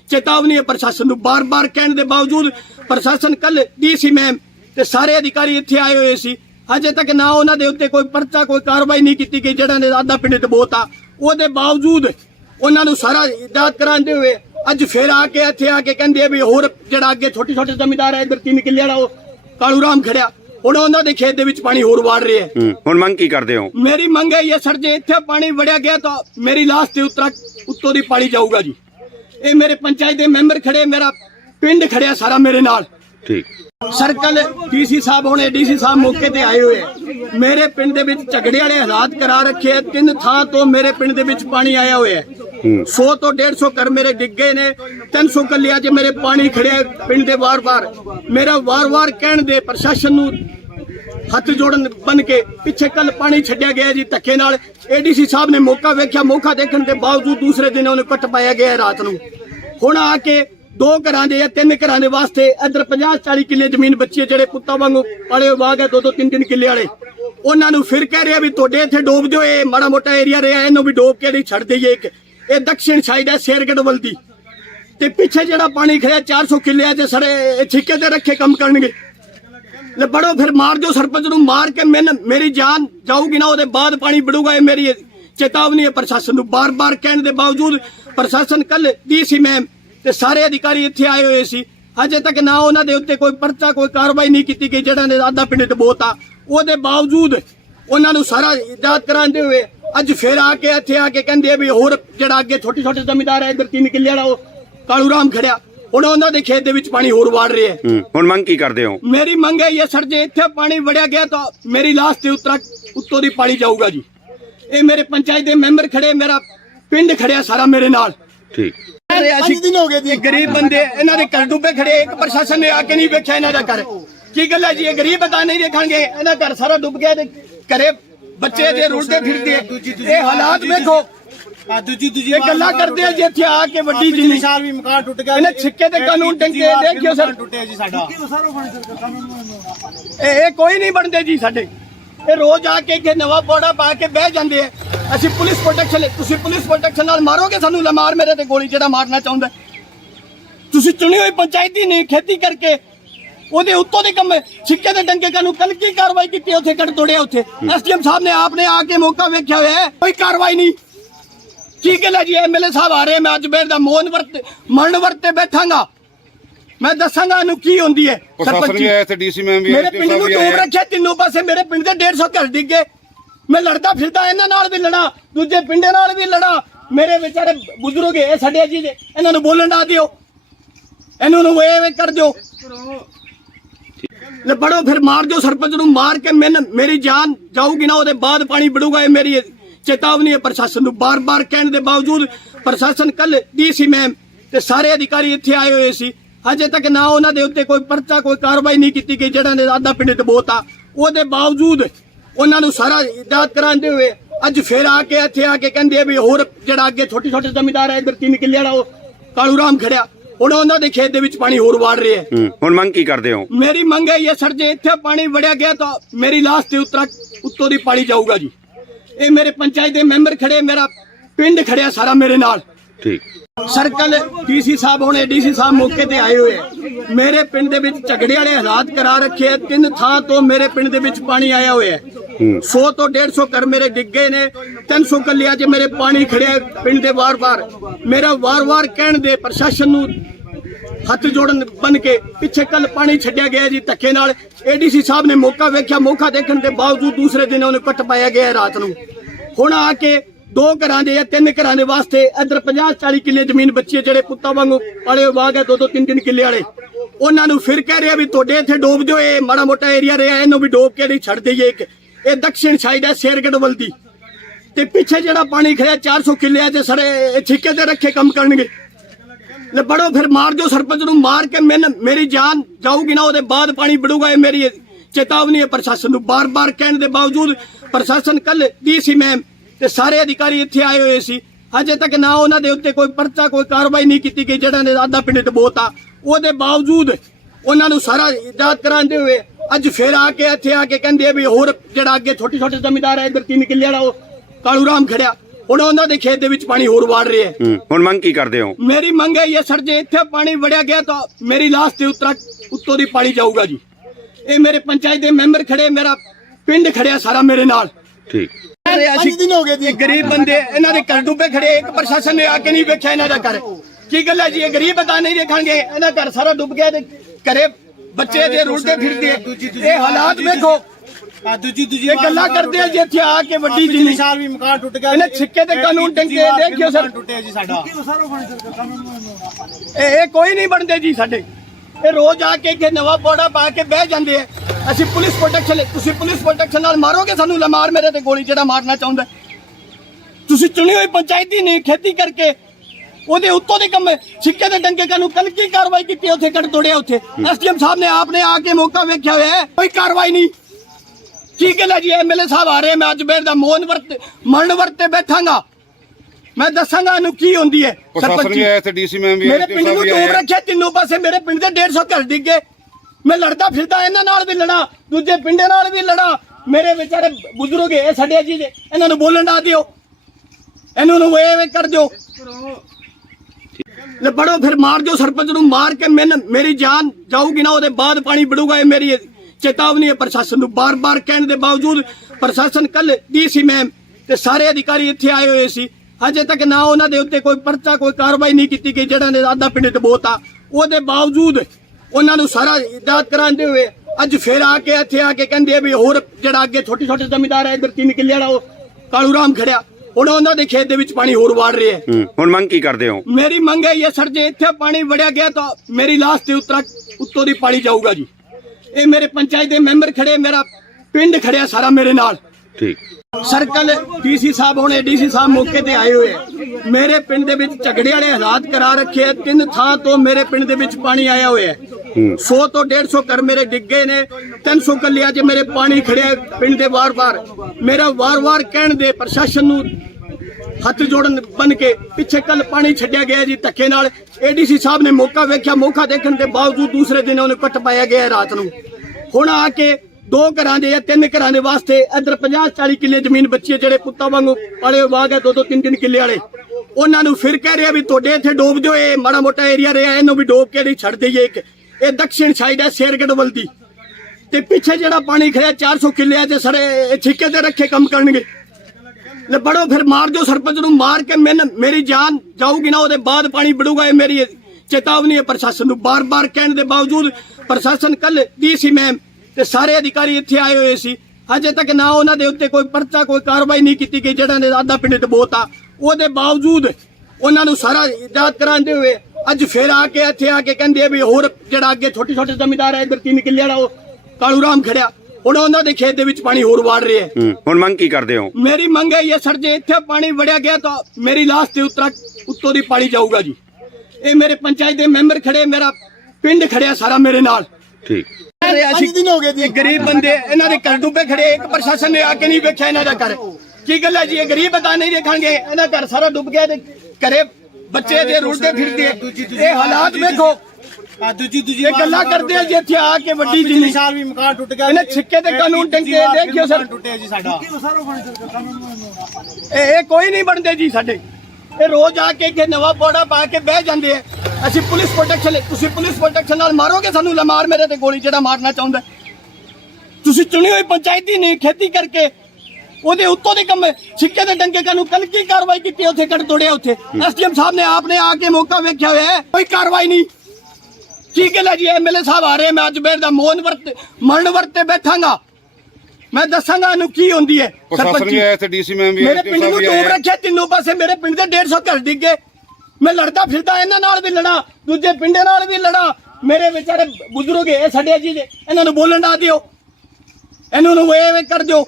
ਚੇਤਾਵਨੀ ਹੈ ਪ੍ਰਸ਼ਾਸਨ ਨੂੰ। ਬਾਰ-ਬਾਰ ਕਹਿਣ ਦੇ ਬਾਵਜੂਦ ਪ੍ਰਸ਼ਾਸਨ ਕੱਲ ਡੀਸੀ ਮੈਮ ਤੇ ਸਾਰੇ ਅਧਿਕਾਰੀ ਇੱਥੇ ਆਏ ਹੋਏ ਸੀ। ਹਜੇ ਤੱਕ ਨਾ ਉਹਨਾਂ ਦੇ ਉੱਤੇ ਕੋਈ ਪਰਚਾ ਕੋਈ ਕਾਰਵਾਈ ਨਹੀਂ ਕੀਤੀ ਗਈ ਜਿਹੜਾ ਨੇ ਆਧਾ ਪਿੰਡ ਡਬੋਤਾ ਉਹਦੇ ਬਾਵਜੂਦ ਉਹਨਾਂ ਨੂੰ ਸਾਰਾ ਇਜਾਜ਼ਤ ਕਰਾਉਂਦੇ ਹੋਏ ਅੱਜ ਫਿਰ ਆ ਕੇ ਇੱਥੇ ਆ ਕੇ ਕਹਿੰਦੇ ਆ ਵੀ ਹੋਰ ਜਿਹੜਾ ਅੱਗੇ ਛੋਟੇ ਛੋਟੇ ਜ਼ਮੀਂਦਾਰ ਹੈ ਇੱਧਰ ਤਿੰਨ ਕਿੱਲੇ ਵਾਲਾ ਉਹ ਕਾਲੂ ਰਾਮ ਖੜਿਆ। ਹੁਣ ਉਹਨਾਂ ਦੇ ਖੇਤ ਦੇ ਵਿੱਚ ਪਾਣੀ ਹੋਰ ਵਾੜ ਰਿਹਾ ਹੂੰ, ਹੁਣ ਮੰਗ ਕੀ ਕਰਦੇ ਹੋ? ਮੇਰੀ ਮੰਗ ਹੈ ਇਹ ਸਰ ਜੇ ਇੱਥੇ ਪਾਣੀ ਵੜਿਆ ਗਿਆ ਤਾਂ ਮੇਰੀ ਲਾਸ਼ ਤੇ ਉਤਰਾ ਉੱਤੋਂ ਦੀ ਪਾਣੀ ਜਾਊਗਾ ਜੀ। ਇਹ ਮੇਰੇ ਪੰਚਾਇਤ ਦੇ ਮੈਂਬਰ ਖੜੇ ਮੇਰਾ ਪਿੰਡ ਖੜਿਆ ਸਾਰਾ ਮੇਰੇ ਨਾਲ। ਠੀਕ। ਸਰਕਲ ਡੀਸੀ ਸਾਹਿਬ ਹੋਣੇ ਡੀਸੀ ਸਾਹਿਬ ਮੌਕੇ ਤੇ ਆਏ ਹੋਏ। ਆ। ਮੇਰੇ ਪਿੰਡ ਦੇ ਵਿੱਚ ਝਗੜੇ ਵਾਲੇ ਹਾਲਾਤ ਕਰਾ ਰੱਖੇ ਆ। ਤਿੰਨ ਥਾਂ ਤੋਂ ਮੇਰੇ ਪਿੰਡ ਦੇ ਵਿੱਚ ਪਾਣੀ ਆਇਆ ਹੋਇਆ ਹੈ। 100 ਤੋਂ 150 ਘਰ ਮੇਰੇ ਡਿੱਗੇ ਨੇ। 300 ਕੱਲਿਆਂ 'ਚ ਮੇਰੇ ਪਾਣੀ ਖੜਿਆ ਪਿੰਡ ਦੇ ਵਾਰ-ਵਾਰ। ਮੇਰਾ ਵਾਰ-ਵਾਰ ਕਹਿਣ ਦੇ ਪ੍ਰਸ਼ਾਸਨ ਨੂੰ ਹੱਥ ਜੋੜਨ ਬਨ ਕੇ ਪਿੱਛੇ ਕੱਲ ਪਾਣੀ ਛੱਡਿਆ ਗਿਆ ਜੀ ਧੱਕੇ ਨਾਲ। ਏਡੀਸੀ ਸਾਹਿਬ ਨੇ ਮੌਕਾ ਵੇਖਿਆ, ਮੌਕਾ ਦੇਖਣ ਦੇ ਬਾਵਜੂਦ ਦੂਸਰੇ ਦਿਨ ਉਹਨੂੰ ਕੱਟ ਪਾਇਆ ਗਿਆ ਰਾਤ ਨੂੰ। ਹੁਣ ਆ ਕੇ ਦੋ ਘਰਾਂ ਦੇ ਜਾਂ ਤਿੰਨ ਘਰਾਂ ਦੇ ਵਾਸਤੇ ਇੱਧਰ 50 40 ਕਿੱਲੇ ਜ਼ਮੀਨ ਬੱਚੀ ਹੈ, ਜਿਹੜੇ ਪੁੱਤਾਂ ਵਾਂਗੂ ਪਾਲੇ ਬਾਗ ਹੈ ਦੋ ਦੋ ਤਿੰਨ ਤਿੰਨ ਕਿੱਲੇ ਵਾਲੇ। ਉਹਨਾਂ ਨੂੰ ਫਿਰ ਕਹਿ ਰਿਹਾ ਵੀ ਤੁਹਾਡੇ ਇੱਥੇ ਡੋਬ ਦਿਓ, ਇਹ ਮਾੜਾ ਮੋਟਾ ਏਰੀਆ ਰਿਹਾ, ਇਹਨੂੰ ਵੀ ਡੋਬ ਕੇ ਨਹੀਂ ਛੱਡ ਦਈਏ ਇੱਕ। ਇਹ ਦਕਸ਼ਿਣ ਸਾਈਡ ਹੈ ਸ਼ੇਰਗੜ ਵੱਲ ਦੀ। ਤੇ ਪਿੱਛੇ ਜਿਹੜਾ ਪਾਣੀ ਖੜਿਆ 400 ਕਿੱਲਿਆਂ 'ਚ ਸਾਰੇ ਇਹ ਠੇਕੇ ਤੇ ਰੱਖੇ ਕੰਮ ਕਰਨਗੇ। ਲੈ ਬੜੋ ਫਿਰ ਮਾਰ ਦਿਓ ਸਰਪੰਚ ਨੂੰ, ਮਾਰ ਕੇ ਮੈਨ ਮੇਰੀ ਜਾਨ ਜਾਊਗੀ ਨਾ, ਉਹਦੇ ਬਾਅਦ ਪਾਣੀ ਵੜੂਗਾ, ਇਹ ਮੇਰੀ ਚੇਤਾਵਨੀ ਹੈ ਪ੍ਰਸ਼ਾਸਨ ਨੂੰ। ਬਾਰ-ਬਾਰ ਕਹਿਣ ਦੇ ਬਾਵਜੂਦ ਪ੍ਰਸ਼ਾਸਨ ਕੱਲ ਡੀਸੀ ਮੈਮ ਤੇ ਸਾਰੇ ਅਧਿਕਾਰੀ ਇੱਥੇ ਆਏ ਹੋਏ ਸੀ। ਅਜੇ ਤੱਕ ਨਾ ਉਹਨਾਂ ਦੇ ਉੱਤੇ ਕੋਈ ਪਰਚਾ, ਕੋਈ ਕਾਰਵਾਈ ਨਹੀਂ ਕੀਤੀ ਗਈ, ਜਿਹੜਾ ਨੇ ਆਧਾ ਪਿੰਡ ਡਬੋਤਾ। ਉਹਦੇ ਬਾਵਜੂਦ ਉਹਨਾਂ ਨੂੰ ਸਾਰਾ ਇਜਾਜ਼ਤ ਕਰਾਉਂਦੇ ਹੋਏ ਅੱਜ ਫਿਰ ਆ ਕੇ ਇੱਥੇ ਆ ਕੇ ਕਹਿੰਦੇ ਵੀ ਹੋਰ ਜਿਹੜਾ ਅੱਗੇ ਛੋਟੇ ਛੋਟੇ ਜਮੀਦਾਰ ਹੈ, ਇੱਧਰ ਤਿੰਨ ਕਿੱਲੇ ਵਾਲਾ ਉਹ ਕਾਲੂ ਰਾਮ ਖੜਿਆ। ਹੁਣ ਉਹਨਾਂ ਦੇ ਖੇਤ ਦੇ ਵਿੱਚ ਪਾਣੀ ਹੋਰ ਵਾੜ ਰਿਹਾ ਹੈ। ਹੂੰ, ਹੁਣ ਮੰਗ ਕੀ ਕਰਦੇ ਹੋ? ਮੇਰੀ ਮੰਗ ਹੈ ਇਹ ਸਰ ਜੇ ਇੱਥੇ ਪਾਣੀ ਵੜਿਆ ਗਿਆ ਤਾਂ ਮੇਰੀ ਲਾਸ਼ ਤੇ ਉਤਰਾ ਉੱਤੋਂ ਦੀ ਪਾਣੀ ਜਾਊਗਾ ਜੀ। ਇਹ ਮੇਰੇ ਪੰਚਾਇਤ ਦੇ ਮੈਂਬਰ ਖੜੇ ਮੇਰਾ ਪਿੰਡ ਖੜਿਆ ਸਾਰਾ ਮੇਰੇ ਨਾਲ। ਠੀਕ। ਪੰਜ ਦਿਨ ਹੋ ਗਏ ਜੀ। ਗਰੀਬ ਬੰਦੇ ਇਹਨਾਂ ਦੇ ਘਰ ਡੁੱਬੇ ਖੜੇ ਇੱਕ ਪ੍ਰਸ਼ਾਸਨ ਨੇ ਆ ਕੇ ਨਹੀਂ ਵੇਖਿਆ ਇਹਨਾਂ ਦਾ ਘਰ। ਕੀ ਗੱਲ ਹੈ ਜੀ ਇਹ ਗਰੀਬ ਬੰਦਾ ਨਹੀਂ ਦੇਖਾਂਗੇ ਇਹਨਾਂ ਘਰ ਸਾਰਾ ਡੁੱਬ ਗਿਆ ਤੇ ਘਰੇ ਬੱਚੇ ਦੇ ਰੁਲਦੇ ਫਿਰਦੇ। ਇਹ ਹਾਲਾਤ ਵੇਖੋ। ਆ ਦੂਜੀ ਦੂਜੀ ਇਹ ਗੱਲਾਂ ਕਰਦੇ ਆ ਜੇ ਇੱਥੇ ਆ ਕੇ ਵੱਡੀ ਪਿਛਲੇ ਜਿੰਨੀ ਸਾਲ ਵੀ ਮਕਾਨ ਟੁੱਟ ਗਿਆ ਇਹਨੇ ਛਿੱਕੇ ਤੇ ਕਾਨੂੰਨ ਟੰਗੇ ਦੇਖਿਓ ਸਰ। ਟੁੱਟਿਆ ਜੀ ਸਾਡਾ। ਇਹ ਇਹ ਕੋਈ ਨਹੀਂ ਬਣਦੇ ਜੀ ਸਾਡੇ। ਇਹ ਰੋਜ਼ ਆ ਕੇ ਕਿ ਨਵਾਂ ਪੌੜਾ ਪਾ ਕੇ ਬਹਿ ਜਾਂਦੇ ਆ। ਅਸੀਂ ਪੁਲਿਸ ਪ੍ਰੋਟੈਕਸ਼ਨ ਤੁਸੀਂ ਪੁਲਿਸ ਪ੍ਰੋਟੈਕਸ਼ਨ ਨਾਲ ਮਾਰੋਗੇ ਸਾਨੂੰ ਲਮਾਰ ਮੇਰੇ ਤੇ ਗੋਲੀ ਜਿਹੜਾ ਮਾਰਨਾ ਚਾਹੁੰਦਾ। ਤੁਸੀਂ ਚੁਣੀ ਹੋਈ ਪੰਚਾਇਤੀ ਨਹੀਂ ਖੇਤੀ ਕਰਕੇ। ਉਹਦੇ ਉੱਤੋਂ ਦੇ ਕੰਮ ਸਿੱਕੇ ਦੇ ਡੰਗੇ ਕਾਨੂੰ ਕੱਲ ਕੀ ਕਾਰਵਾਈ ਕੀਤੀ ਉੱਥੇ ਕੱਢ ਤੋੜਿਆ ਉੱਥੇ। ਐਸਡੀਐਮ ਸਾਹਿਬ ਨੇ ਆਪਨੇ ਆ ਕੇ ਮੌਕਾ ਵੇਖਿਆ ਹੋਇਆ ਕੋਈ ਕਾਰਵਾਈ ਨਹੀਂ। ਕੀ ਗੱਲ ਹੈ ਜੀ ਐਮਐਲਏ ਸਾਹਿਬ ਆ ਰਹੇ ਮੈਂ ਅੱਜ ਬੇਰ ਦਾ ਮੋਹਨ ਵਰਤ ਮਰਨ ਵਰਤ ਬੈਠਾਂਗਾ। ਮੈਂ ਦੱਸਾਂਗਾ ਇਹਨੂੰ ਕੀ ਹੁੰਦੀ ਹੈ। ਪ੍ਰਸ਼ਾਸਨ ਸਰਪੰਚੀ। ਵੀ ਆਇਆ ਇੱਥੇ ਡੀਸੀ ਮੈਮ ਵੀ ਮੇਰੇ ਪਿੰਡ ਨੂੰ ਡੂਬ ਰੱਖਿਆ ਤਿੰਨੋਂ ਪਾਸੇ ਮੇਰੇ ਪਿੰਡ ਦੇ 150 ਘਰ ਡਿੱਗੇ ਮੈਂ ਲੜਦਾ ਫਿਰਦਾ ਇਹਨਾਂ ਨਾਲ ਵੀ ਲੜਾ ਦੂਜੇ ਪਿੰਡੇ ਨਾਲ ਵੀ ਲੜਾ। ਮੇਰੇ ਵਿਚਾਰੇ ਬਜ਼ੁਰਗ ਇਹ ਸਾਡੇ ਜੀ ਦੇ ਇਹਨਾਂ ਨੂੰ ਬੋਲਣ ਨਾ ਦਿਓ। ਇਹਨਾਂ ਨੂੰ ਇਹ ਕਰ ਦਿਓ। ਲੈ ਬੜੋ ਫਿਰ ਮਾਰ ਦਿਓ ਸਰਪੰਚ ਨੂੰ ਮਾਰ ਕੇ ਮੈਨ ਮੇਰੀ ਜਾਨ ਜਾਊਗੀ ਨਾ ਉਹਦੇ ਬਾਅਦ ਪਾਣੀ ਵੜੂਗਾ ਇਹ ਮੇਰੀ ਚੇਤਾਵਨੀ ਹੈ ਪ੍ਰਸ਼ਾਸਨ ਨੂੰ ਬਾਰ-ਬਾਰ ਕਹਿਣ ਦੇ ਬਾਵਜੂਦ ਪ੍ਰਸ਼ਾਸਨ ਕੱਲ ਡੀਸੀ ਮੈਮ ਤੇ ਸਾਰੇ ਅਧਿਕਾਰੀ ਇੱਥੇ ਆਏ ਹੋਏ ਸੀ। ਹਜੇ ਤੱਕ ਨਾ ਉਹਨਾਂ ਦੇ ਉੱਤੇ ਕੋਈ ਪਰਚਾ ਕੋਈ ਕਾਰਵਾਈ ਨਹੀਂ ਕੀਤੀ ਗਈ ਜਿਹੜਾ ਨੇ ਆਧਾ ਪਿੰਡ ਡਬੋਤ ਆ। ਉਹਦੇ ਬਾਵਜੂਦ ਉਹਨਾਂ ਨੂੰ ਸਾਰਾ ਇਜਾਜ਼ਤ ਕਰਾਉਂਦੇ ਹੋਏ ਅੱਜ ਫਿਰ ਆ ਕੇ ਇੱਥੇ ਆ ਕੇ ਕਹਿੰਦੇ ਆ ਵੀ ਹੋਰ ਜਿਹੜਾ ਅੱਗੇ ਛੋਟੇ ਛੋਟੇ ਜ਼ਮੀਂਦਾਰ ਹੈ ਇਧਰ ਤਿੰਨ ਕਿੱਲੇ ਵਾਲਾ ਉਹ ਕਾਲੂ ਰਾਮ ਖੜਿਆ। ਹੁਣ ਉਹਨਾਂ ਦੇ ਖੇਤ ਦੇ ਵਿੱਚ ਪਾਣੀ ਹੋਰ ਵੜ ਰਿਹਾ ਹੂੰ। ਹੁਣ ਮੰਗ ਕੀ ਕਰਦੇ ਹੋ? ਮੇਰੀ ਮੰਗ ਹੈ ਇਹ ਸਰ ਜੇ ਇੱਥੇ ਪਾਣੀ ਵੜਿਆ ਗਿਆ ਤਾਂ ਮੇਰੀ ਲਾਸ਼ ਤੇ ਉਤਰਾ ਉੱਤੋਂ ਦੀ ਪਾਣੀ ਜਾਊਗਾ ਜੀ। ਇਹ ਮੇਰੇ ਪੰਚਾਇਤ ਦੇ ਮੈਂਬਰ ਖੜੇ ਮੇਰਾ ਪਿੰਡ ਖੜਿਆ ਸਾਰਾ ਮੇਰੇ ਨਾਲ। ਠੀਕ। ਸਰਕਲ ਡੀਸੀ ਸਾਹਿਬ ਹੁਣੇ ਡੀਸੀ ਸਾਹਿਬ ਮੌਕੇ ਤੇ ਆਏ ਹੋਏ। ਆ ਮੇਰੇ ਪਿੰਡ ਦੇ ਵਿੱਚ ਝਗੜੇ ਵਾਲੇ ਹਾਲਾਤ ਕਰਾ ਰੱਖੇ ਆ। ਤਿੰਨ ਥਾਂ ਤੋਂ ਮੇਰੇ ਪਿੰਡ ਦੇ ਵਿੱਚ ਪਾਣੀ ਆਇਆ ਹੋਇਆ। ਹੈ। 100 ਤੋਂ 150 ਘਰ ਮੇਰੇ ਡਿੱਗੇ ਨੇ। 300 ਕੱਲਿਆਂ 'ਚ ਮੇਰੇ ਪਾਣੀ ਖੜਿਆ ਪਿੰਡ ਦੇ ਵਾਰ-ਵਾਰ। ਮੇਰਾ ਵਾਰ-ਵਾਰ ਕਹਿਣ ਦੇ ਪ੍ਰਸ਼ਾਸਨ ਨੂੰ ਹੱਥ ਜੋੜਨ ਬਨ ਕੇ ਪਿੱਛੇ ਕੱਲ ਪਾਣੀ ਛੱਡਿਆ ਗਿਆ ਜੀ ਧੱਕੇ ਨਾਲ। ਏਡੀਸੀ ਸਾਹਿਬ ਨੇ ਮੌਕਾ ਵੇਖਿਆ, ਮੌਕਾ ਦੇਖਣ ਦੇ ਬਾਵਜੂਦ ਦੂਸਰੇ ਦਿਨ ਉਹਨੂੰ ਕੱਟ ਪਾਇਆ ਗਿਆ ਰਾਤ ਨੂੰ। ਹੁਣ ਆ ਕੇ ਦੋ ਘਰਾਂ ਦੇ ਜਾਂ ਤਿੰਨ ਘਰਾਂ ਦੇ ਵਾਸਤੇ ਇੱਧਰ 50 40 ਕਿੱਲੇ ਜ਼ਮੀਨ ਬੱਚੀ ਜਿਹੜੇ ਪੁੱਤਾਂ ਵਾਂਗੂ ਪਾਲੇ ਬਾਗ ਹੈ ਦੋ ਦੋ ਤਿੰਨ ਤਿੰਨ ਕਿੱਲੇ ਵਾਲੇ। ਉਹਨਾਂ ਨੂੰ ਫਿਰ ਕਹਿ ਰਿਹਾ ਵੀ ਤੁਹਾਡੇ ਇੱਥੇ ਡੋਬ ਦਿਓ ਇਹ ਮਾੜਾ ਮੋਟਾ ਏਰੀਆ ਰਿਹਾ, ਇਹਨੂੰ ਵੀ ਡੋਬ ਕੇ ਨਹੀਂ ਛੱਡ ਦਈਏ ਇੱਕ। ਇਹ ਦક્ષਿਣ ਸਾਈਡ ਹੈ ਸ਼ੇਰਗੜ ਵੱਲ ਦੀ। ਤੇ ਪਿੱਛੇ ਜਿਹੜਾ ਪਾਣੀ ਖੜਿਆ 400 ਕਿੱਲਿਆਂ 'ਚ ਸਰੇ ਠੇਕੇ ਤੇ ਰੱਖੇ ਕੰਮ ਕਰਨਗੇ। ਲੈ ਫਿਰ ਮਾਰ ਦਿਓ ਸਰਪੰਚ ਨੂੰ, ਮਾਰ ਕੇ ਮੈਨ ਮੇਰੀ ਜਾਨ ਜਾਊਗੀ ਨਾ, ਉਹਦੇ ਬਾਅਦ ਪਾਣੀ ਵੜੂਗਾ, ਇਹ ਮੇਰੀ ਚੇਤਾਵਨੀ ਹੈ ਪ੍ਰਸ਼ਾਸਨ ਨੂੰ। ਬਾਰ-ਬਾਰ ਕਹਿਣ ਦੇ ਬਾਵਜੂਦ ਪ੍ਰਸ਼ਾਸਨ ਕੱਲ ਡੀਸੀ ਮੈਮ ਤੇ ਸਾਰੇ ਅਧਿਕਾਰੀ ਇੱਥੇ ਆਏ ਹੋਏ ਸੀ। ਅਜੇ ਤੱਕ ਨਾ ਉਹਨਾਂ ਦੇ ਉੱਤੇ ਕੋਈ ਪਰਚਾ, ਕੋਈ ਕਾਰਵਾਈ ਨਹੀਂ ਕੀਤੀ ਗਈ, ਜਿਹੜਾ ਨੇ ਆਧਾ ਪਿੰਡ ਡਬੋਤ। ਆ ਉਹਦੇ ਬਾਵਜੂਦ ਉਹਨਾਂ ਨੂੰ ਸਾਰਾ ਇਜਾਜ਼ਤ ਕਰਾਉਂਦੇ ਹੋਏ ਅੱਜ ਫਿਰ ਆ ਕੇ ਇੱਥੇ ਆ ਕੇ ਕਹਿੰਦੇ ਆ ਵੀ ਹੋਰ ਜਿਹੜਾ ਅੱਗੇ ਛੋਟੇ ਛੋਟੇ ਜ਼ਮੀਦਾਰ ਹੈ ਇਧਰ ਤਿੰਨ ਕਿੱਲੇ ਵਾਲਾ ਉਹ ਕਾਲੂ ਰਾਮ ਖੜਿਆ। ਹੁਣ ਉਹਨਾਂ ਦੇ ਖੇਤ ਦੇ ਵਿੱਚ ਪਾਣੀ ਹੋਰ ਵੜ ਰਿਹਾ ਹੈ। ਹੂੰ ਹੁਣ ਮੰਗ ਕੀ ਕਰਦੇ ਹੋ? ਮੇਰੀ ਮੰਗ ਹੈ ਇਹ ਸਰ ਜੇ ਇੱਥੇ ਪਾਣੀ ਵੜਿਆ ਗਿਆ ਤਾਂ ਮੇਰੀ ਲਾਸ਼ ਤੇ ਉਤਰਾ ਉੱਤੋਂ ਦੀ ਪਾਣੀ ਜਾਊਗਾ ਜੀ। ਇਹ ਮੇਰੇ ਪੰਚਾਇਤ ਦੇ ਮੈਂਬਰ ਖੜੇ ਮੇਰਾ ਪਿੰਡ ਖੜਿਆ ਸਾਰਾ ਮੇਰੇ ਨਾਲ। ਠੀਕ। ਪੰਜ ਦਿਨ ਹੋ ਗਏ ਜੀ। ਗਰੀਬ ਬੰਦੇ ਇਹਨਾਂ ਦੇ ਘਰ ਡੁੱਬੇ ਖੜੇ ਇੱਕ ਪ੍ਰਸ਼ਾਸਨ ਨੇ ਆ ਕੇ ਨਹੀਂ ਵੇਖਿਆ ਇਹਨਾਂ ਦਾ ਘਰ। ਕੀ ਗੱਲ ਹੈ ਜੀ ਇਹ ਗਰੀਬ ਬਤਾ ਨਹੀਂ ਦੇਖਾਂਗੇ ਇਹਨਾਂ ਘਰ ਸਾਰਾ ਡੁੱਬ ਗਿਆ ਤੇ ਘਰੇ ਬੱਚੇ ਜੇ ਰੁਲਦੇ ਫਿਰਦੇ ਇਹ ਹਾਲਾਤ ਵੇਖੋ। ਆ ਦੂਜੀ ਦੂਜੀ ਇਹ ਗੱਲਾਂ ਕਰਦੇ ਆ ਜੀ ਇੱਥੇ ਆ ਕੇ ਵੱਡੀ ਪਿਛਲੇ ਜਿੰਨੀ ਸਾਲ ਵੀ ਮਕਾਨ ਟੁੱਟ ਗਿਆ ਇਹਨੇ ਛਿੱਕੇ ਤੇ ਕਾਨੂੰਨ ਟੰਗੇ ਦੇਖਿਓ ਸਰ ਟੁੱਟਿਆ ਜੀ ਸਾਡਾ। ਇਹ ਇਹ ਕੋਈ ਨਹੀਂ ਬਣਦੇ ਜੀ ਸਾਡੇ। ਇਹ ਰੋਜ਼ ਆ ਕੇ ਇੱਥੇ ਨਵਾਂ ਪੌੜਾ ਪਾ ਕੇ ਬਹਿ ਜਾਂਦੇ ਆ। ਅਸੀਂ ਪੁਲਿਸ ਪ੍ਰੋਟੈਕਸ਼ਨ ਤੁਸੀਂ ਪੁਲਿਸ ਪ੍ਰੋਟੈਕਸ਼ਨ ਨਾਲ ਮਾਰੋਗੇ ਸਾਨੂੰ ਲਮਾਰ ਮੇਰੇ ਤੇ ਗੋਲੀ ਜਿਹੜਾ ਮਾਰਨਾ ਚਾਹੁੰਦਾ। ਤੁਸੀਂ ਚੁਣੀ ਹੋਈ ਪੰਚਾਇਤੀ ਨਹੀਂ ਖੇਤੀ ਕਰਕੇ। ਉਹਦੇ ਉੱਤੋਂ ਦੇ ਕੰਮ ਸਿੱਕੇ ਦੇ ਡੰਗੇ ਕਾਨੂੰ ਕੱਲ ਕੀ ਕਾਰਵਾਈ ਕੀਤੀ ਉੱਥੇ ਕੱਢ ਤੋੜਿਆ ਉੱਥੇ। ਐਸਡੀਐਮ ਸਾਹਿਬ ਨੇ ਆਪਨੇ ਆ ਕੇ ਮੌਕਾ ਵੇਖਿਆ ਹੋਇਆ ਕੋਈ ਕਾਰਵਾਈ ਨਹੀਂ। ਕੀ ਗੱਲ ਹੈ ਜੀ ਐਮਐਲਏ ਸਾਹਿਬ ਆ ਰਹੇ ਮੈਂ ਅੱਜ ਬੇਰ ਦਾ ਮੋਹਨ ਵਰਤ ਮਰਨ ਵਰਤ ਬੈਠਾਂਗਾ। ਮੈਂ ਦੱਸਾਂਗਾ ਇਹਨੂੰ ਕੀ ਹੁੰਦੀ ਹੈ ਪ੍ਰਸ਼ਾਸਨ ਸਰਪੰਚੀ। ਵੀ ਆਇਆ ਡੀਸੀ ਮੈਮ ਵੀ ਮੇਰੇ ਪਿੰਡ ਨੂੰ ਡੂਬ ਰੱਖਿਆ ਤਿੰਨੋਂ ਪਾਸੇ ਮੇਰੇ ਪਿੰਡ ਦੇ 150 ਘਰ ਡਿੱਗੇ। ਮੈਂ ਲੜਦਾ ਫਿਰਦਾ ਇਹਨਾਂ ਨਾਲ ਵੀ ਲੜਾ ਦੂਜੇ ਪਿੰਡੇ ਨਾਲ ਵੀ ਲੜਾ। ਮੇਰੇ ਵਿਚਾਰੇ ਬਜ਼ੁਰਗ ਇਹ ਸਾਡੇ ਜੀ ਦੇ ਇਹਨਾਂ ਨੂੰ ਬੋਲਣ ਨਾ ਦਿਓ। ਇਹਨਾਂ ਨੂੰ ਇਹ ਕਰ ਦਿਓ। ਲੈ ਬੜੋ ਫਿਰ ਮਾਰ ਦਿਓ ਸਰਪੰਚ ਨੂੰ ਮਾਰ ਕੇ ਮੈਨ ਮੇਰੀ ਜਾਨ ਜਾਊਗੀ ਨਾ ਉਹਦੇ ਬਾਅਦ ਪਾਣੀ ਵੜੂਗਾ ਇਹ ਮੇਰੀ ਚੇਤਾਵਨੀ ਹੈ ਪ੍ਰਸ਼ਾਸਨ ਨੂੰ। ਬਾਰ-ਬਾਰ ਕਹਿਣ ਦੇ ਬਾਵਜੂਦ ਪ੍ਰਸ਼ਾਸਨ ਕੱਲ ਡੀਸੀ ਮੈਮ ਤੇ ਸਾਰੇ ਅਧਿਕਾਰੀ ਇੱਥੇ ਆਏ ਹੋਏ ਸੀ। ਹਜੇ ਤੱਕ ਨਾ ਉਹਨਾਂ ਦੇ ਉੱਤੇ ਕੋਈ ਪਰਚਾ ਕੋਈ ਕਾਰਵਾਈ ਨਹੀਂ ਕੀਤੀ ਗਈ ਜਿਹੜਾ ਨੇ ਆਧਾ ਪਿੰਡ ਡਬੋਤ। ਉਹਦੇ ਬਾਵਜੂਦ ਉਹਨਾਂ ਨੂੰ ਸਾਰਾ ਇਜਾਜ਼ਤ ਕਰਾਉਂਦੇ ਹੋਏ ਅੱਜ ਫਿਰ ਆ ਕੇ ਇੱਥੇ ਆ ਕੇ ਕਹਿੰਦੇ ਵੀ ਹੋਰ ਜਿਹੜਾ ਅੱਗੇ ਛੋਟੇ ਛੋਟੇ ਜ਼ਮੀਂਦਾਰ ਹੈ ਇਧਰ ਤਿੰਨ ਕਿੱਲੇ ਵਾਲਾ ਉਹ ਕਾਲੂ ਰਾਮ ਖੜਿਆ। ਹੁਣ ਉਹਨਾਂ ਦੇ ਖੇਤ ਦੇ ਵਿੱਚ ਪਾਣੀ ਹੋਰ ਵੜ ਰਿਹਾ ਹੂੰ। ਹੁਣ ਮੰਗ ਕੀ ਕਰਦੇ ਹੋ? ਮੇਰੀ ਮੰਗ ਹੈ ਇਹ ਸਰ ਜੇ ਇੱਥੇ ਪਾਣੀ ਵੜਿਆ ਗਿਆ ਤਾਂ ਮੇਰੀ ਲਾਸ਼ ਤੇ ਉਤਰਾ ਉੱਤੋਂ ਦੀ ਪਾਣੀ ਜਾਊਗਾ ਜੀ। ਇਹ ਮੇਰੇ ਪੰਚਾਇਤ ਦੇ ਮੈਂਬਰ ਖੜੇ ਮੇਰਾ ਪਿੰਡ ਖੜਿਆ ਸਾਰਾ ਮੇਰੇ ਨਾਲ। ਠੀਕ। ਸਰਕਲ ਡੀਸੀ ਸਾਹਿਬ ਹੁਣੇ ਡੀਸੀ ਸਾਹਿਬ ਮੌਕੇ ਤੇ ਆਏ ਹੋਏ। ਆ ਮੇਰੇ ਪਿੰਡ ਦੇ ਵਿੱਚ ਝਗੜੇ ਵਾਲੇ ਹਾਲਾਤ ਕਰਾ ਰੱਖੇ ਆ। ਤਿੰਨ ਥਾਂ ਤੋਂ ਮੇਰੇ ਪਿੰਡ ਦੇ ਵਿੱਚ ਪਾਣੀ ਆਇਆ ਹੋਇਆ ਹੈ। 100 ਤੋਂ 150 ਘਰ ਮੇਰੇ ਡਿੱਗੇ ਨੇ। 300 ਕੱਲਿਆਂ 'ਚ ਮੇਰੇ ਪਾਣੀ ਖੜਿਆ ਪਿੰਡ ਦੇ ਵਾਰ-ਵਾਰ। ਮੇਰਾ ਵਾਰ-ਵਾਰ ਕਹਿਣ ਦੇ ਪ੍ਰਸ਼ਾਸਨ ਨੂੰ ਹੱਥ ਜੋੜਨ ਬਨ ਕੇ ਪਿੱਛੇ ਕੱਲ ਪਾਣੀ ਛੱਡਿਆ ਗਿਆ ਜੀ ਧੱਕੇ ਨਾਲ। ਏਡੀਸੀ ਸਾਹਿਬ ਨੇ ਮੌਕਾ ਵੇਖਿਆ, ਮੌਕਾ ਦੇਖਣ ਦੇ ਬਾਵਜੂਦ ਦੂਸਰੇ ਦਿਨ ਉਹਨੂੰ ਕੱਟ ਪਾਇਆ ਗਿਆ ਰਾਤ ਨੂੰ। ਹੁਣ ਆ ਕੇ ਦੋ ਘਰਾਂ ਦੇ ਜਾਂ ਤਿੰਨ ਘਰਾਂ ਦੇ ਵਾਸਤੇ ਇੱਧਰ 50 40 ਕਿੱਲੇ ਜ਼ਮੀਨ ਬੱਚੀ ਜਿਹੜੇ ਪੁੱਤਾਂ ਵਾਂਗੂ ਪਾਲੇ ਵਾਗ ਹੈ ਦੋ ਦੋ ਤਿੰਨ ਤਿੰਨ ਕਿੱਲੇ ਵਾਲੇ। ਉਹਨਾਂ ਨੂੰ ਫਿਰ ਕਹਿ ਰਿਹਾ ਵੀ ਤੁਹਾਡੇ ਇੱਥੇ ਡੋਬ ਦਿਓ, ਇਹ ਮਾੜਾ ਮੋਟਾ ਏਰੀਆ ਰਿਹਾ, ਇਹਨੂੰ ਵੀ ਡੋਬ ਕੇ ਨਹੀਂ ਛੱਡ ਦਈਏ ਇੱਕ। ਇਹ ਦક્ષਿਣ ਸਾਈਡ ਹੈ, ਸ਼ੇਰਗੜ ਵੱਲ ਦੀ। ਤੇ ਪਿੱਛੇ ਜਿਹੜਾ ਪਾਣੀ ਖੜਿਆ 400 ਕਿੱਲਿਆਂ 'ਚ ਸਰੇ ਇਹ ਠੇਕੇ ਤੇ ਰੱਖੇ ਕੰਮ ਕਰਨਗੇ। ਲੈ ਬੜੋ ਫਿਰ ਮਾਰ ਦਿਓ ਸਰਪੰਚ ਨੂੰ, ਮਾਰ ਕੇ ਮੈਨ, ਮੇਰੀ ਜਾਨ ਜਾਊਗੀ ਨਾ, ਉਹਦੇ ਬਾਅਦ ਪਾਣੀ ਬੜੂਗਾ ਇਹ ਮੇਰੀ ਚੇਤਾਵਨੀ ਹੈ ਪ੍ਰਸ਼ਾਸਨ ਨੂੰ। ਬਾਰ-ਬਾਰ ਕਹਿਣ ਦੇ ਬਾਵਜੂਦ ਪ੍ਰਸ਼ਾਸਨ ਕੱਲ ਡੀਸੀ ਮੈਮ ਤੇ ਸਾਰੇ ਅਧਿਕਾਰੀ ਇੱਥੇ ਆਏ ਹੋਏ ਸੀ। ਅਜੇ ਤੱਕ ਨਾ ਉਹਨਾਂ ਦੇ ਉੱਤੇ ਕੋਈ ਪਰਚਾ, ਕੋਈ ਕਾਰਵਾਈ ਨਹੀਂ ਕੀਤੀ ਗਈ, ਜਿਹੜਾ ਨੇ ਆਧਾ ਪਿੰਡ ਡਬੋਤਾ। ਉਹਦੇ ਬਾਵਜੂਦ ਉਹਨਾਂ ਨੂੰ ਸਾਰਾ ਇਜਾਜ਼ਤ ਕਰਾਉਂਦੇ ਹੋਏ ਅੱਜ ਫੇਰ ਆ ਕੇ ਇੱਥੇ ਆ ਕੇ ਕਹਿੰਦੇ ਆ ਵੀ ਹੋਰ ਜਿਹੜਾ ਅੱਗੇ ਛੋਟੇ ਛੋਟੇ ਜਮੀਦਾਰ ਹੈ ਇਧਰ ਤਿੰਨ ਕਿੱਲੇ ਵਾਲਾ ਉਹ ਕਾਲੂ ਰਾਮ ਖੜਿਆ। ਹੁਣ ਉਹਨਾਂ ਦੇ ਖੇਤ ਦੇ ਵਿੱਚ ਪਾਣੀ ਹੋਰ ਵਾੜ ਰਿਹਾ ਹੈ। ਹੂੰ ਹੁਣ ਮੰਗ ਕੀ ਕਰਦੇ ਹੋ? ਮੇਰੀ ਮੰਗ ਹੈ ਇਹ ਸਰ ਜੇ ਇੱਥੇ ਪਾਣੀ ਵੜਿਆ ਗਿਆ ਤਾਂ ਮੇਰੀ ਲਾਸ਼ ਤੇ ਉਤਰਾ ਉੱਤੋਂ ਦੀ ਪਾਣੀ ਜਾਊਗਾ ਜੀ। ਇਹ ਮੇਰੇ ਪੰਚਾਇਤ ਦੇ ਮੈਂਬਰ ਖੜੇ ਮੇਰਾ ਪਿੰਡ ਖੜਿਆ ਸਾਰਾ ਮੇਰੇ ਨਾਲ। ਠੀਕ। ਅਸੀਂ ਦਿਨ ਹੋ ਗਏ ਜੀ। ਗਰੀਬ ਬੰਦੇ ਇਹਨਾਂ ਦੇ ਘਰ ਡੁੱਬੇ ਖੜੇ ਇੱਕ ਪ੍ਰਸ਼ਾਸਨ ਨੇ ਆ ਕੇ ਨਹੀਂ ਵੇਖਿਆ ਇਹਨਾਂ ਦਾ ਘਰ। ਕੀ ਗੱਲ ਹੈ ਜੀ ਇਹ ਗਰੀਬ ਬਤਾ ਨਹੀਂ ਦੇਖਾਂਗੇ ਇਹਨਾਂ ਘਰ ਸਾਰਾ ਡੁੱਬ ਗਿਆ ਤੇ ਘਰੇ ਬੱਚੇ ਜੇ ਰੁਲਦੇ ਫਿਰਦੇ ਇਹ ਹਾਲਾਤ ਵੇਖੋ। ਆ ਦੂਜੀ ਦੂਜੀ ਇਹ ਗੱਲਾਂ ਕਰਦੇ ਆ ਜੀ ਇੱਥੇ ਆ ਕੇ ਵੱਡੀ ਜਿੰਨੀ ਸਾਲ ਵੀ ਮਕਾਨ ਟੁੱਟ ਗਿਆ ਇਹਨੇ ਛਿੱਕੇ ਤੇ ਕਾਨੂੰਨ ਟੰਗੇ ਦੇਖਿਓ ਸਰ। ਟੁੱਟਿਆ ਜੀ ਸਾਡਾ। ਇਹ ਇਹ ਕੋਈ ਨਹੀਂ ਬਣਦੇ ਜੀ ਸਾਡੇ। ਇਹ ਰੋਜ਼ ਆ ਕੇ ਕਿ ਨਵਾਂ ਪੌੜਾ ਪਾ ਕੇ ਬਹਿ ਜਾਂਦੇ ਆ। ਅਸੀਂ ਪੁਲਿਸ ਪ੍ਰੋਟੈਕਸ਼ਨ ਤੁਸੀਂ ਪੁਲਿਸ ਪ੍ਰੋਟੈਕਸ਼ਨ ਨਾਲ ਮਾਰੋਗੇ ਸਾਨੂੰ ਲਮਾਰ ਮੇਰੇ ਤੇ ਗੋਲੀ ਜਿਹੜਾ ਮਾਰਨਾ ਚਾਹੁੰਦਾ। ਤੁਸੀਂ ਚੁਣੀ ਹੋਈ ਪੰਚਾਇਤੀ ਨਹੀਂ ਖੇਤੀ ਕਰਕੇ। ਉਹਦੇ ਉੱਤੋਂ ਦੇ ਕੰਮ ਸਿੱਕੇ ਦੇ ਡੰਗੇ ਕਾਨੂੰ ਕੱਲ ਕੀ ਕਾਰਵਾਈ ਕੀਤੀ ਉੱਥੇ? ਕੱਢ ਤੋੜਿਆ ਉੱਥੇ। ਐਸਡੀਐਮ ਸਾਹਿਬ ਨੇ ਆਪਨੇ ਆ ਕੇ ਮੌਕਾ ਵੇਖਿਆ ਹੋਇਆ ਹੈ, ਕੋਈ ਕਾਰਵਾਈ ਨਹੀਂ। ਕੀ ਗੱਲ ਹੈ ਜੀ ਐਮਐਲਏ ਸਾਹਿਬ ਆ ਰਹੇ ਮੈਂ ਅੱਜ ਬੇਰ ਦਾ ਮੋਹਨ ਵਰਤ ਮਰਨ ਵਰਤ ਤੇ ਬੈਠਾਂਗਾ। ਮੈਂ ਦੱਸਾਂਗਾ ਇਹਨੂੰ ਕੀ ਹੁੰਦੀ ਹੈ ਪ੍ਰਸ਼ਾਸਨ ਸਰਪੰਚੀ। ਵੀ ਆਇਆ ਇੱਥੇ ਡੀਸੀ ਮੈਮ ਵੀ ਮੇਰੇ ਤੇ ਪਿੰਡ ਨੂੰ ਡੂਬ ਰੱਖਿਆ ਤਿੰਨੋਂ ਪਾਸੇ ਮੇਰੇ ਪਿੰਡ ਦੇ 150 ਘਰ ਡਿੱਗੇ। ਮੈਂ ਲੜਦਾ ਫਿਰਦਾ ਇਹਨਾਂ ਨਾਲ ਵੀ ਲੜਾ ਦੂਜੇ ਪਿੰਡੇ ਨਾਲ ਵੀ ਲੜਾ। ਮੇਰੇ ਵਿਚਾਰੇ ਬਜ਼ੁਰਗ ਇਹ ਸਾਡੇ ਜੀ ਦੇ, ਇਹਨਾਂ ਨੂੰ ਬੋਲਣ ਨਾ ਦਿਓ। ਇਹਨਾਂ ਨੂੰ ਐਵੇਂ ਕਰ ਦਿਓ।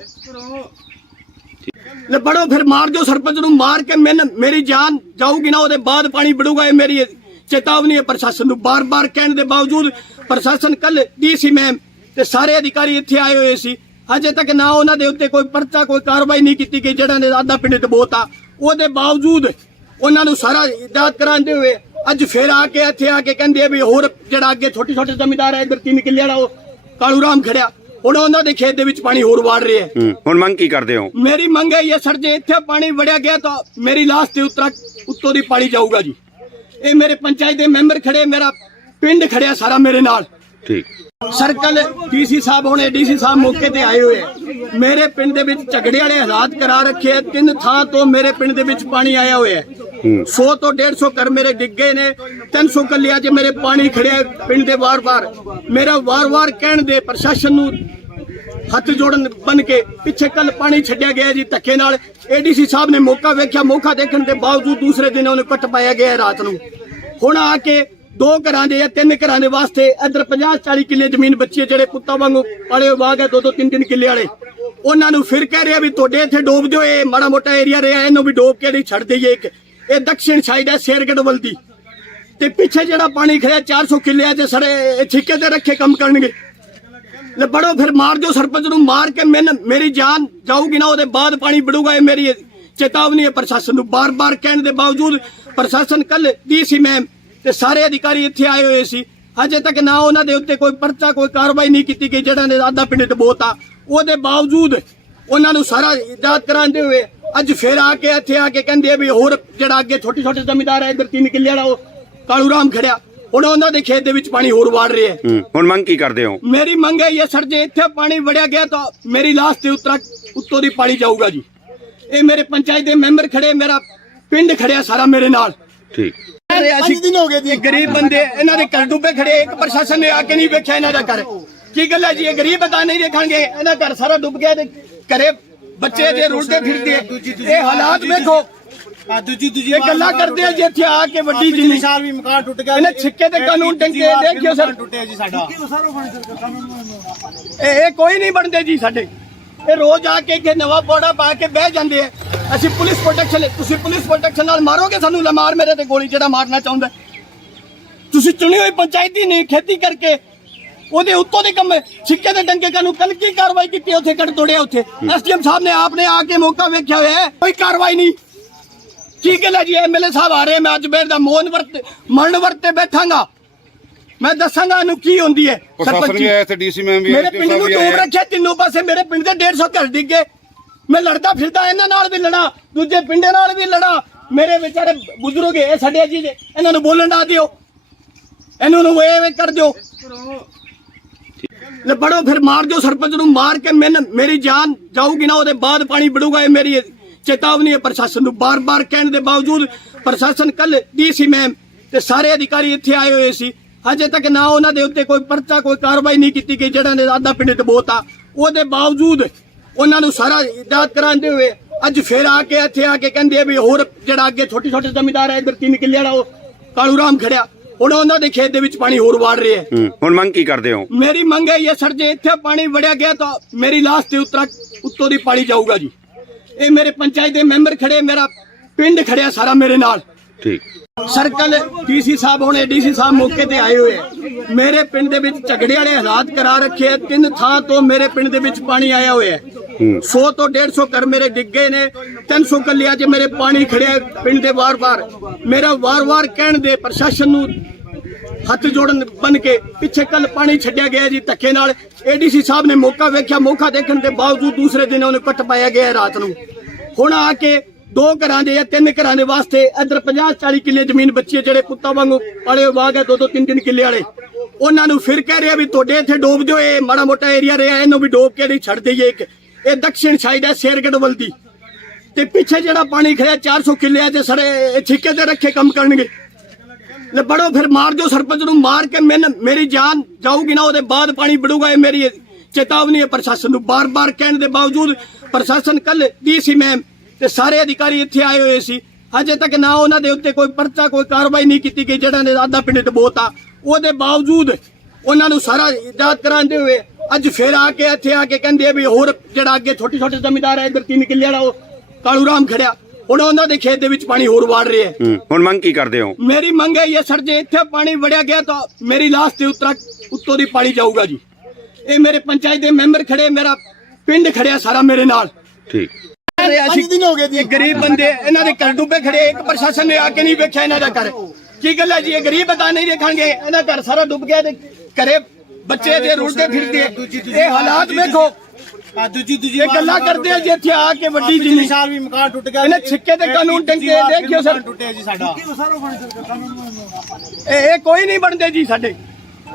ਲੈ ਬੜੋ ਫਿਰ ਮਾਰ ਦਿਓ ਸਰਪੰਚ ਨੂੰ ਮਾਰ ਕੇ ਮੈਨ ਮੇਰੀ ਜਾਨ ਜਾਊਗੀ ਨਾ ਉਹਦੇ ਬਾਅਦ ਪਾਣੀ ਵੜੂਗਾ ਇਹ ਮੇਰੀ ਚੇਤਾਵਨੀ ਹੈ ਪ੍ਰਸ਼ਾਸਨ ਨੂੰ। ਬਾਰ-ਬਾਰ ਕਹਿਣ ਦੇ ਬਾਵਜੂਦ ਪ੍ਰਸ਼ਾਸਨ ਕੱਲ ਡੀਸੀ ਮੈਮ ਤੇ ਸਾਰੇ ਅਧਿਕਾਰੀ ਇੱਥੇ ਆਏ ਹੋਏ ਸੀ। ਅਜੇ ਤੱਕ ਨਾ ਉਹਨਾਂ ਦੇ ਉੱਤੇ ਕੋਈ ਪਰਚਾ ਕੋਈ ਕਾਰਵਾਈ ਨਹੀਂ ਕੀਤੀ ਗਈ ਜਿਹੜਾ ਨੇ ਆਧਾ ਪਿੰਡ ਡਬੋਤਾ ਉਹਦੇ ਬਾਵਜੂਦ ਉਹਨਾਂ ਨੂੰ ਸਾਰਾ ਇਜਾਜ਼ਤ ਕਰਾਉਂਦੇ ਹੋਏ ਅੱਜ ਫੇਰ ਆ ਕੇ ਇੱਥੇ ਆ ਕੇ ਕਹਿੰਦੇ ਆ ਵੀ ਹੋਰ ਜਿਹੜਾ ਅੱਗੇ ਛੋਟੇ ਛੋਟੇ ਜ਼ਮੀਂਦਾਰ ਹੈ ਇਧਰ ਤਿੰਨ ਕਿੱਲੇ ਵਾਲਾ ਉਹ ਕਾਲੂ ਰਾਮ ਖੜਿਆ। ਹੁਣ ਉਹਨਾਂ ਦੇ ਖੇਤ ਦੇ ਵਿੱਚ ਪਾਣੀ ਹੋਰ ਵਾੜ ਰਿਹਾ ਹੂੰ। ਹੁਣ ਮੰਗ ਕੀ ਕਰਦੇ ਹੋ? ਮੇਰੀ ਮੰਗ ਹੈ ਇਹ ਸਰ ਜੇ ਇੱਥੇ ਪਾਣੀ ਵੜਿਆ ਗਿਆ ਤਾਂ ਮੇਰੀ ਲਾਸ਼ ਤੇ ਉਤਰਾ ਉੱਤੋਂ ਦੀ ਪਾਣੀ ਜਾਊਗਾ ਜੀ। ਇਹ ਮੇਰੇ ਪੰਚਾਇਤ ਦੇ ਮੈਂਬਰ ਖੜੇ ਮੇਰਾ ਪਿੰਡ ਖੜਿਆ ਸਾਰਾ ਮੇਰੇ ਨਾਲ। ਠੀਕ। ਸਰਕਲ ਡੀਸੀ ਸਾਹਿਬ ਹੋਣੇ ਡੀਸੀ ਸਾਹਿਬ ਮੌਕੇ ਤੇ ਆਏ ਹੋਏ ਮੇਰੇ ਪਿੰਡ ਦੇ ਵਿੱਚ ਝਗੜੇ ਵਾਲੇ ਹਾਲਾਤ ਕਰਾ ਰੱਖੇ ਤਿੰਨ ਥਾਂ ਤੋਂ ਮੇਰੇ ਪਿੰਡ ਦੇ ਵਿੱਚ ਪਾਣੀ ਆਇਆ ਹੋਇਆ ਹੈ। 100 ਤੋਂ 150 ਘਰ ਮੇਰੇ ਡਿੱਗੇ ਨੇ। 300 ਕੱਲਿਆਂ 'ਚ ਮੇਰੇ ਪਾਣੀ ਖੜਿਆ ਪਿੰਡ ਦੇ ਵਾਰ-ਵਾਰ। ਮੇਰਾ ਵਾਰ-ਵਾਰ ਕਹਿਣ ਦੇ ਪ੍ਰਸ਼ਾਸਨ ਨੂੰ ਹੱਥ ਜੋੜਨ ਬਨ ਕੇ ਪਿੱਛੇ ਕੱਲ ਪਾਣੀ ਛੱਡਿਆ ਗਿਆ ਜੀ ਧੱਕੇ ਨਾਲ। ਏਡੀਸੀ ਸਾਹਿਬ ਨੇ ਮੌਕਾ ਵੇਖਿਆ, ਮੌਕਾ ਦੇਖਣ ਦੇ ਬਾਵਜੂਦ ਦੂਸਰੇ ਦਿਨ ਉਹਨੂੰ ਕੱਟ ਪਾਇਆ ਗਿਆ ਰਾਤ ਨੂੰ। ਹੁਣ ਆ ਕੇ ਦੋ ਘਰਾਂ ਦੇ ਜਾਂ ਤਿੰਨ ਘਰਾਂ ਦੇ ਵਾਸਤੇ ਇੱਧਰ 50 40 ਕਿੱਲੇ ਜ਼ਮੀਨ ਬੱਚੀ ਹੈ, ਜਿਹੜੇ ਪੁੱਤਾਂ ਵਾਂਗੂ ਪਾਲੇ ਬਾਗ ਹੈ ਦੋ ਦੋ ਤਿੰਨ ਤਿੰਨ ਕਿੱਲੇ ਵਾਲੇ। ਉਹਨਾਂ ਨੂੰ ਫਿਰ ਕਹਿ ਰਿਹਾ ਵੀ ਤੁਹਾਡੇ ਇੱਥੇ ਡੋਬ ਦਿਓ, ਇਹ ਮਾੜਾ ਮੋਟਾ ਏਰੀਆ ਰਿਹਾ, ਇਹਨੂੰ ਵੀ ਡੋਬ ਕੇ ਨਹੀਂ ਛੱਡ ਦਈਏ ਇੱਕ। ਇਹ ਦક્ષਿਣ ਸਾਈਡ ਹੈ ਸ਼ੇਰਗੜ ਵੱਲ ਦੀ। ਤੇ ਪਿੱਛੇ ਜਿਹੜਾ ਪਾਣੀ ਖੜਿਆ 400 ਕਿੱਲਿਆਂ 'ਚ ਸੜੇ ਇਹ ਠੇਕੇ ਤੇ ਰੱਖੇ ਕੰਮ ਕਰਨਗੇ। ਲੈ ਬੜੋ ਫਿਰ ਮਾਰ ਦਿਓ ਸਰਪੰਚ ਨੂੰ, ਮਾਰ ਕੇ ਮੈਨ, ਮੇਰੀ ਜਾਨ ਜਾਊਗੀ ਨਾ, ਉਹਦੇ ਬਾਅਦ ਪਾਣੀ ਬੜੂਗਾ ਇਹ ਮੇਰੀ ਚੇਤਾਵਨੀ ਹੈ ਪ੍ਰਸ਼ਾਸਨ ਨੂੰ। ਬਾਰ-ਬਾਰ ਕਹਿਣ ਦੇ ਬਾਵਜੂਦ ਪ੍ਰਸ਼ਾਸਨ ਕੱਲ ਡੀਸੀ ਮੈਮ ਤੇ ਸਾਰੇ ਅਧਿਕਾਰੀ ਇੱਥੇ ਆਏ ਹੋਏ ਸੀ। ਅਜੇ ਤੱਕ ਨਾ ਉਹਨਾਂ ਦੇ ਉੱਤੇ ਕੋਈ ਪਰਚਾ, ਕੋਈ ਕਾਰਵਾਈ ਨਹੀਂ ਕੀਤੀ ਗਈ ਜਿਹੜਾ ਨੇ ਆਧਾ ਪਿੰਡ ਡਬੋਤਾ। ਉਹਦੇ ਬਾਵਜੂਦ ਉਹਨਾਂ ਨੂੰ ਸਾਰਾ ਇਜਾਜ਼ਤ ਕਰਾਉਂਦੇ ਹੋਏ ਅੱਜ ਫੇਰ ਆ ਕੇ ਇੱਥੇ ਆ ਕੇ ਕਹਿੰਦੇ ਆ ਵੀ ਹੋਰ ਜਿਹੜਾ ਅੱਗੇ ਛੋਟੇ ਛੋਟੇ ਜਮੀਦਾਰ ਹੈ ਇਧਰ ਤਿੰਨ ਕਿੱਲੇ ਵਾਲਾ ਉਹ ਕਾਲੂ ਰਾਮ ਖੜਿਆ। ਹੁਣ ਉਹਨਾਂ ਦੇ ਖੇਤ ਦੇ ਵਿੱਚ ਪਾਣੀ ਹੋਰ ਵਾੜ ਰਿਹਾ ਹੈ। ਹੂੰ ਹੁਣ ਮੰਗ ਕੀ ਕਰਦੇ ਹੋ? ਮੇਰੀ ਮੰਗ ਹੈ ਇਹ ਸਰ ਜੇ ਇੱਥੇ ਪਾਣੀ ਵੜਿਆ ਗਿਆ ਤਾਂ ਮੇਰੀ ਲਾਸ਼ ਤੇ ਉਤਰਾ ਉੱਤੋਂ ਦੀ ਪਾਣੀ ਜਾਊਗਾ ਜੀ। ਇਹ ਮੇਰੇ ਪੰਚਾਇਤ ਦੇ ਮੈਂਬਰ ਖੜੇ ਮੇਰਾ ਪਿੰਡ ਖੜਿਆ ਸਾਰਾ ਮੇਰੇ ਨਾਲ। ਠੀਕ। ਅਸੀਂ ਦਿਨ ਹੋ ਗਏ ਜੀ। ਗਰੀਬ ਬੰਦੇ ਇਹਨਾਂ ਦੇ ਘਰ ਡੁੱਬੇ ਖੜੇ ਇੱਕ ਪ੍ਰਸ਼ਾਸਨ ਨੇ ਆ ਕੇ ਨਹੀਂ ਵੇਖਿਆ ਇਹਨਾਂ ਦਾ ਘਰ। ਕੀ ਗੱਲ ਹੈ ਜੀ ਇਹ ਗਰੀਬ ਬਤਾ ਨਹੀਂ ਦੇਖਾਂਗੇ ਇਹਨਾਂ ਘਰ ਸਾਰਾ ਡੁੱਬ ਗਿਆ ਤੇ ਘਰੇ ਬੱਚੇ ਜੇ ਰੁਲਦੇ ਫਿਰਦੇ ਇਹ ਹਾਲਾਤ ਵੇਖੋ। ਆ ਦੂਜੀ ਦੂਜੀ ਇਹ ਗੱਲਾਂ ਕਰਦੇ ਆ ਜੀ ਇੱਥੇ ਆ ਕੇ ਵੱਡੀ ਜਿੰਨੀ ਸਾਲ ਵੀ ਮਕਾਨ ਟੁੱਟ ਗਿਆ ਇਹਨੇ ਛਿੱਕੇ ਤੇ ਕਾਨੂੰਨ ਟੰਗੇ, ਦੇਖਿਓ ਸਰ। ਟੁੱਟਿਆ ਜੀ ਸਾਡਾ? ਇਹ ਇਹ ਕੋਈ ਨਹੀਂ ਬਣਦੇ ਜੀ ਸਾਡੇ। ਇਹ ਰੋਜ਼ ਆ ਕੇ ਕਿ ਨਵਾਂ ਪੌੜਾ ਪਾ ਕੇ ਬਹਿ ਜਾਂਦੇ ਆ। ਅਸੀਂ ਪੁਲਿਸ ਪ੍ਰੋਟੈਕਸ਼ਨ ਤੁਸੀਂ ਪੁਲਿਸ ਪ੍ਰੋਟੈਕਸ਼ਨ ਨਾਲ ਮਾਰੋਗੇ ਸਾਨੂੰ ਲਮਾਰ ਮੇਰੇ ਤੇ ਗੋਲੀ ਜਿਹੜਾ ਮਾਰਨਾ ਚਾਹੁੰਦਾ। ਤੁਸੀਂ ਚੁਣੀ ਹੋਈ ਪੰਚਾਇਤੀ ਨਹੀਂ ਖੇਤੀ ਕਰਕੇ। ਉਹਦੇ ਉੱਤੋਂ ਦੇ ਕੰਮ ਸਿੱਕੇ ਦੇ ਡੰਗੇ ਕਾਨੂੰ ਕੱਲ ਕੀ ਕਾਰਵਾਈ ਕੀਤੀ ਉੱਥੇ ਕੱਢ ਤੋੜਿਆ ਉੱਥੇ। ਐਸਡੀਐਮ ਸਾਹਿਬ ਨੇ ਆਪਨੇ ਆ ਕੇ ਮੌਕਾ ਵੇਖਿਆ ਹੋਇਆ ਕੋਈ ਕਾਰਵਾਈ ਨਹੀਂ। ਕੀ ਗੱਲ ਹੈ ਜੀ ਐਮਐਲਏ ਸਾਹਿਬ ਆ ਰਹੇ ਮੈਂ ਅੱਜ ਬੇਰ ਦਾ ਮੋਹਨ ਵਰਤ ਮਰਨ ਵਰਤ ਤੇ ਬੈਠਾਂਗਾ। ਮੈਂ ਦੱਸਾਂਗਾ ਇਹਨੂੰ ਕੀ ਹੁੰਦੀ ਹੈ। ਪ੍ਰਸ਼ਾਸਨ ਸਰਪੰਚੀ। ਵੀ ਆਇਆ ਇੱਥੇ ਡੀਸੀ ਮੈਮ ਵੀ ਮੇਰੇ ਪਿੰਡ ਨੂੰ ਡੂਬ ਰੱਖਿਆ ਤਿੰਨੋਂ ਪਾਸੇ ਮੇਰੇ ਪਿੰਡ ਦੇ 150 ਘਰ ਡਿੱਗੇ। ਮੈਂ ਲੜਦਾ ਫਿਰਦਾ ਇਹਨਾਂ ਨਾਲ ਵੀ ਲੜਾ ਦੂਜੇ ਪਿੰਡੇ ਨਾਲ ਵੀ ਲੜਾ। ਮੇਰੇ ਵਿਚਾਰੇ ਬਜ਼ੁਰਗ ਇਹ ਸਾਡੇ ਜੀ ਦੇ ਇਹਨਾਂ ਨੂੰ ਬੋਲਣ ਨਾ ਦਿਓ। ਇਹਨਾਂ ਨੂੰ ਐਵੇਂ ਕਰ ਦਿਓ। ਲੈ ਬੜੋ ਫਿਰ ਮਾਰ ਦਿਓ ਸਰਪੰਚ ਨੂੰ ਮਾਰ ਕੇ ਮੈਨ ਮੇਰੀ ਜਾਨ ਜਾਊਗੀ ਨਾ ਉਹਦੇ ਬਾਅਦ ਪਾਣੀ ਵੜੂਗਾ ਇਹ ਮੇਰੀ ਚੇਤਾਵਨੀ ਹੈ ਪ੍ਰਸ਼ਾਸਨ ਨੂੰ ਬਾਰ-ਬਾਰ ਕਹਿਣ ਦੇ ਬਾਵਜੂਦ ਪ੍ਰਸ਼ਾਸਨ ਕੱਲ ਡੀਸੀ ਮੈਮ ਤੇ ਸਾਰੇ ਅਧਿਕਾਰੀ ਇੱਥੇ ਆਏ ਹੋਏ ਸੀ। ਅਜੇ ਤੱਕ ਨਾ ਉਹਨਾਂ ਦੇ ਉੱਤੇ ਕੋਈ ਪਰਚਾ ਕੋਈ ਕਾਰਵਾਈ ਨਹੀਂ ਕੀਤੀ ਗਈ ਜਿਹੜਾ ਨੇ ਆਧਾ ਪਿੰਡ ਡਬੋਤਾ ਉਹਦੇ ਬਾਵਜੂਦ ਉਹਨਾਂ ਨੂੰ ਸਾਰਾ ਇਜਾਜ਼ਤ ਕਰਾਉਂਦੇ ਹੋਏ ਅੱਜ ਫੇਰ ਆ ਕੇ ਇੱਥੇ ਆ ਕੇ ਕਹਿੰਦੇ ਵੀ ਹੋਰ ਜਿਹੜਾ ਅੱਗੇ ਛੋਟੇ ਛੋਟੇ ਜ਼ਮੀਂਦਾਰ ਹੈ ਇਧਰ ਤਿੰਨ ਕਿੱਲੇ ਵਾਲਾ ਉਹ ਕਾਲੂ ਰਾਮ ਖੜਿਆ। ਹੁਣ ਉਹਨਾਂ ਦੇ ਖੇਤ ਦੇ ਵਿੱਚ ਪਾਣੀ ਹੋਰ ਵਾੜ ਰਿਹਾ ਹੂੰ। ਹੁਣ ਮੰਗ ਕੀ ਕਰਦੇ ਹੋ? ਮੇਰੀ ਮੰਗ ਹੈ ਇਹ ਸਰ ਜੇ ਇੱਥੇ ਪਾਣੀ ਵੜਿਆ ਗਿਆ ਤਾਂ ਮੇਰੀ ਲਾਸ਼ ਤੇ ਉਤਰਾ ਉੱਤੋਂ ਦੀ ਪਾਣੀ ਜਾਊਗਾ ਜੀ। ਇਹ ਮੇਰੇ ਪੰਚਾਇਤ ਦੇ ਮੈਂਬਰ ਖੜੇ ਮੇਰਾ ਪਿੰਡ ਖੜਿਆ ਸਾਰਾ ਮੇਰੇ ਨਾਲ। ਠੀਕ। ਸਰਕਲ ਡੀਸੀ ਸਾਹਿਬ ਹੋਣੇ ਡੀਸੀ ਸਾਹਿਬ ਮੌਕੇ ਤੇ ਆਏ ਹੋਏ। ਆ ਮੇਰੇ ਪਿੰਡ ਦੇ ਵਿੱਚ ਝਗੜੇ ਵਾਲੇ ਹਾਲਾਤ ਕਰਾ ਰੱਖੇ ਆ। ਤਿੰਨ ਥਾਂ ਤੋਂ ਮੇਰੇ ਪਿੰਡ ਦੇ ਵਿੱਚ ਪਾਣੀ ਆਇਆ ਹੋਇਆ ਹੈ। 100 ਤੋਂ 150 ਘਰ ਮੇਰੇ ਡਿੱਗੇ ਨੇ। 300 ਕੱਲਿਆਂ 'ਚ ਮੇਰੇ ਪਾਣੀ ਖੜਿਆ ਪਿੰਡ ਦੇ ਵਾਰ-ਵਾਰ। ਮੇਰਾ ਵਾਰ-ਵਾਰ ਕਹਿਣ ਦੇ ਪ੍ਰਸ਼ਾਸਨ ਨੂੰ ਹੱਥ ਜੋੜਨ ਬਨ ਕੇ ਪਿੱਛੇ ਕੱਲ ਪਾਣੀ ਛੱਡਿਆ ਗਿਆ ਜੀ ਧੱਕੇ ਨਾਲ। ਏਡੀਸੀ ਸਾਹਿਬ ਨੇ ਮੌਕਾ ਵੇਖਿਆ, ਮੌਕਾ ਦੇਖਣ ਦੇ ਬਾਵਜੂਦ ਦੂਸਰੇ ਦਿਨ ਉਹਨੂੰ ਕੱਟ ਪਾਇਆ ਗਿਆ ਰਾਤ ਨੂੰ। ਹੁਣ ਆ ਕੇ ਦੋ ਘਰਾਂ ਦੇ ਜਾਂ ਤਿੰਨ ਘਰਾਂ ਦੇ ਵਾਸਤੇ ਇੱਧਰ 50 40 ਕਿੱਲੇ ਜ਼ਮੀਨ ਬੱਚੀ ਹੈ ਜਿਹੜੇ ਪੁੱਤਾਂ ਵਾਂਗੂ ਪਾਲੇ ਵਾਗ ਹੈ ਦੋ ਦੋ ਤਿੰਨ ਤਿੰਨ ਕਿੱਲੇ ਵਾਲੇ। ਉਹਨਾਂ ਨੂੰ ਫਿਰ ਕਹਿ ਰਿਹਾ ਵੀ ਤੁਹਾਡੇ ਇੱਥੇ ਡੋਬ ਦਿਓ, ਇਹ ਮਾੜਾ ਮੋਟਾ ਏਰੀਆ ਰਿਹਾ, ਇਹਨੂੰ ਵੀ ਡੋਬ ਕੇ ਨਹੀਂ ਛੱਡ ਦਈਏ ਇੱਕ। ਇਹ ਦਕਸ਼ਿਣ ਸਾਈਡ ਹੈ ਸ਼ੇਰਗੜ ਵੱਲ ਦੀ। ਤੇ ਪਿੱਛੇ ਜਿਹੜਾ ਪਾਣੀ ਖੜਿਆ 400 ਕਿੱਲਿਆਂ 'ਚ ਸਰੇ ਇਹ ਠੇਕੇ ਤੇ ਰੱਖੇ ਕੰਮ ਕਰਨਗੇ। ਲੈ ਬੜੋ ਫਿਰ ਮਾਰ ਜੋ ਸਰਪੰਚ ਨੂੰ, ਮਾਰ ਕੇ ਮੈਨ, ਮੇਰੀ ਜਾਨ ਜਾਊਗੀ ਨਾ, ਉਹਦੇ ਬਾਅਦ ਪਾਣੀ ਬੜੂਗਾ ਇਹ ਮੇਰੀ ਚੇਤਾਵਨੀ ਹੈ ਪ੍ਰਸ਼ਾਸਨ ਨੂੰ। ਬਾਰ-ਬਾਰ ਕਹਿਣ ਦੇ ਬਾਵਜੂਦ ਪ੍ਰਸ਼ਾਸਨ ਕੱਲ ਡੀਸੀ ਮੈਮ ਤੇ ਸਾਰੇ ਅਧਿਕਾਰੀ ਇੱਥੇ ਆਏ ਹੋਏ ਸੀ। ਅਜੇ ਤੱਕ ਨਾ ਉਹਨਾਂ ਦੇ ਉੱਤੇ ਕੋਈ ਪਰਚਾ, ਕੋਈ ਕਾਰਵਾਈ ਨਹੀਂ ਕੀਤੀ ਗਈ, ਜਿਹੜਾ ਨੇ ਆਧਾ ਪਿੰਡ ਡਬੋਤਾ। ਉਹਦੇ ਬਾਵਜੂਦ ਉਹਨਾਂ ਨੂੰ ਸਾਰਾ ਇਜਾਜ਼ਤ ਕਰਾਉਂਦੇ ਹੋਏ ਅੱਜ ਫੇਰ ਆ ਕੇ ਇੱਥੇ ਆ ਕੇ ਕਹਿੰਦੇ ਆ ਵੀ ਹੋਰ ਜਿਹੜਾ ਅੱਗੇ ਛੋਟੇ ਛੋਟੇ ਜਮੀਦਾਰ ਹੈ ਇਧਰ ਤਿੰਨ ਕਿੱਲੇ ਵਾਲਾ, ਉਹ ਕਾਲੂ ਰਾਮ ਖੜਿਆ। ਹੁਣ ਉਹਨਾਂ ਦੇ ਖੇਤ ਦੇ ਵਿੱਚ ਪਾਣੀ ਹੋਰ ਵਾੜ ਰਿਹਾ ਹੈ। ਹੂੰ ਹੁਣ ਮੰਗ ਕੀ ਕਰਦੇ ਹੋ? ਮੇਰੀ ਮੰਗ ਹੈ ਇਹ ਸਰ ਜੇ ਇੱਥੇ ਪਾਣੀ ਵੜਿਆ ਗਿਆ ਤਾਂ ਮੇਰੀ ਲਾਸ਼ ਤੇ ਉਤਰਾ ਉੱਤੋਂ ਦੀ ਪਾਣੀ ਜਾਊਗਾ ਜੀ। ਇਹ ਮੇਰੇ ਪੰਚਾਇਤ ਦੇ ਮੈਂਬਰ ਖੜੇ ਮੇਰਾ ਪਿੰਡ ਖੜਿਆ ਸਾਰਾ ਮੇਰੇ ਨਾਲ। ਠੀਕ। ਪੰਜ ਦਿਨ ਹੋ ਗਏ ਜੀ? ਗਰੀਬ ਬੰਦੇ ਇਹਨਾਂ ਦੇ ਘਰ ਡੁੱਬੇ ਖੜੇ ਇੱਕ ਪ੍ਰਸ਼ਾਸਨ ਨੇ ਆ ਕੇ ਨਹੀਂ ਵੇਖਿਆ ਇਹਨਾਂ ਦਾ ਘਰ। ਕੀ ਗੱਲ ਹੈ ਜੀ ਇਹ ਗਰੀਬ ਬਤਾ ਨਹੀਂ ਦੇਖਾਂਗੇ ਇਹਨਾਂ ਘਰ ਸਾਰਾ ਡੁੱਬ ਗਿਆ ਤੇ ਘਰੇ ਬੱਚੇ ਜੇ ਰੁਲਦੇ ਫਿਰਦੇ ਇਹ ਹਾਲਾਤ ਵੇਖੋ। ਆ ਦੂਜੀ ਦੂਜੀ ਇਹ ਗੱਲਾਂ ਕਰਦੇ ਆ ਜੀ ਇੱਥੇ ਆ ਕੇ ਵੱਡੀ ਪਿਛਲੇ ਜਿੰਨੀ ਸਾਲ ਵੀ ਮਕਾਨ ਟੁੱਟ ਗਿਆ ਇਹਨੇ ਛਿੱਕੇ ਤੇ ਕਾਨੂੰਨ ਟੰਗੇ ਦੇਖਿਓ ਸਰ। ਟੁੱਟਿਆ ਜੀ ਸਾਡਾ। ਇਹ ਇਹ ਕੋਈ ਨਹੀਂ ਬਣਦੇ ਜੀ ਸਾਡੇ।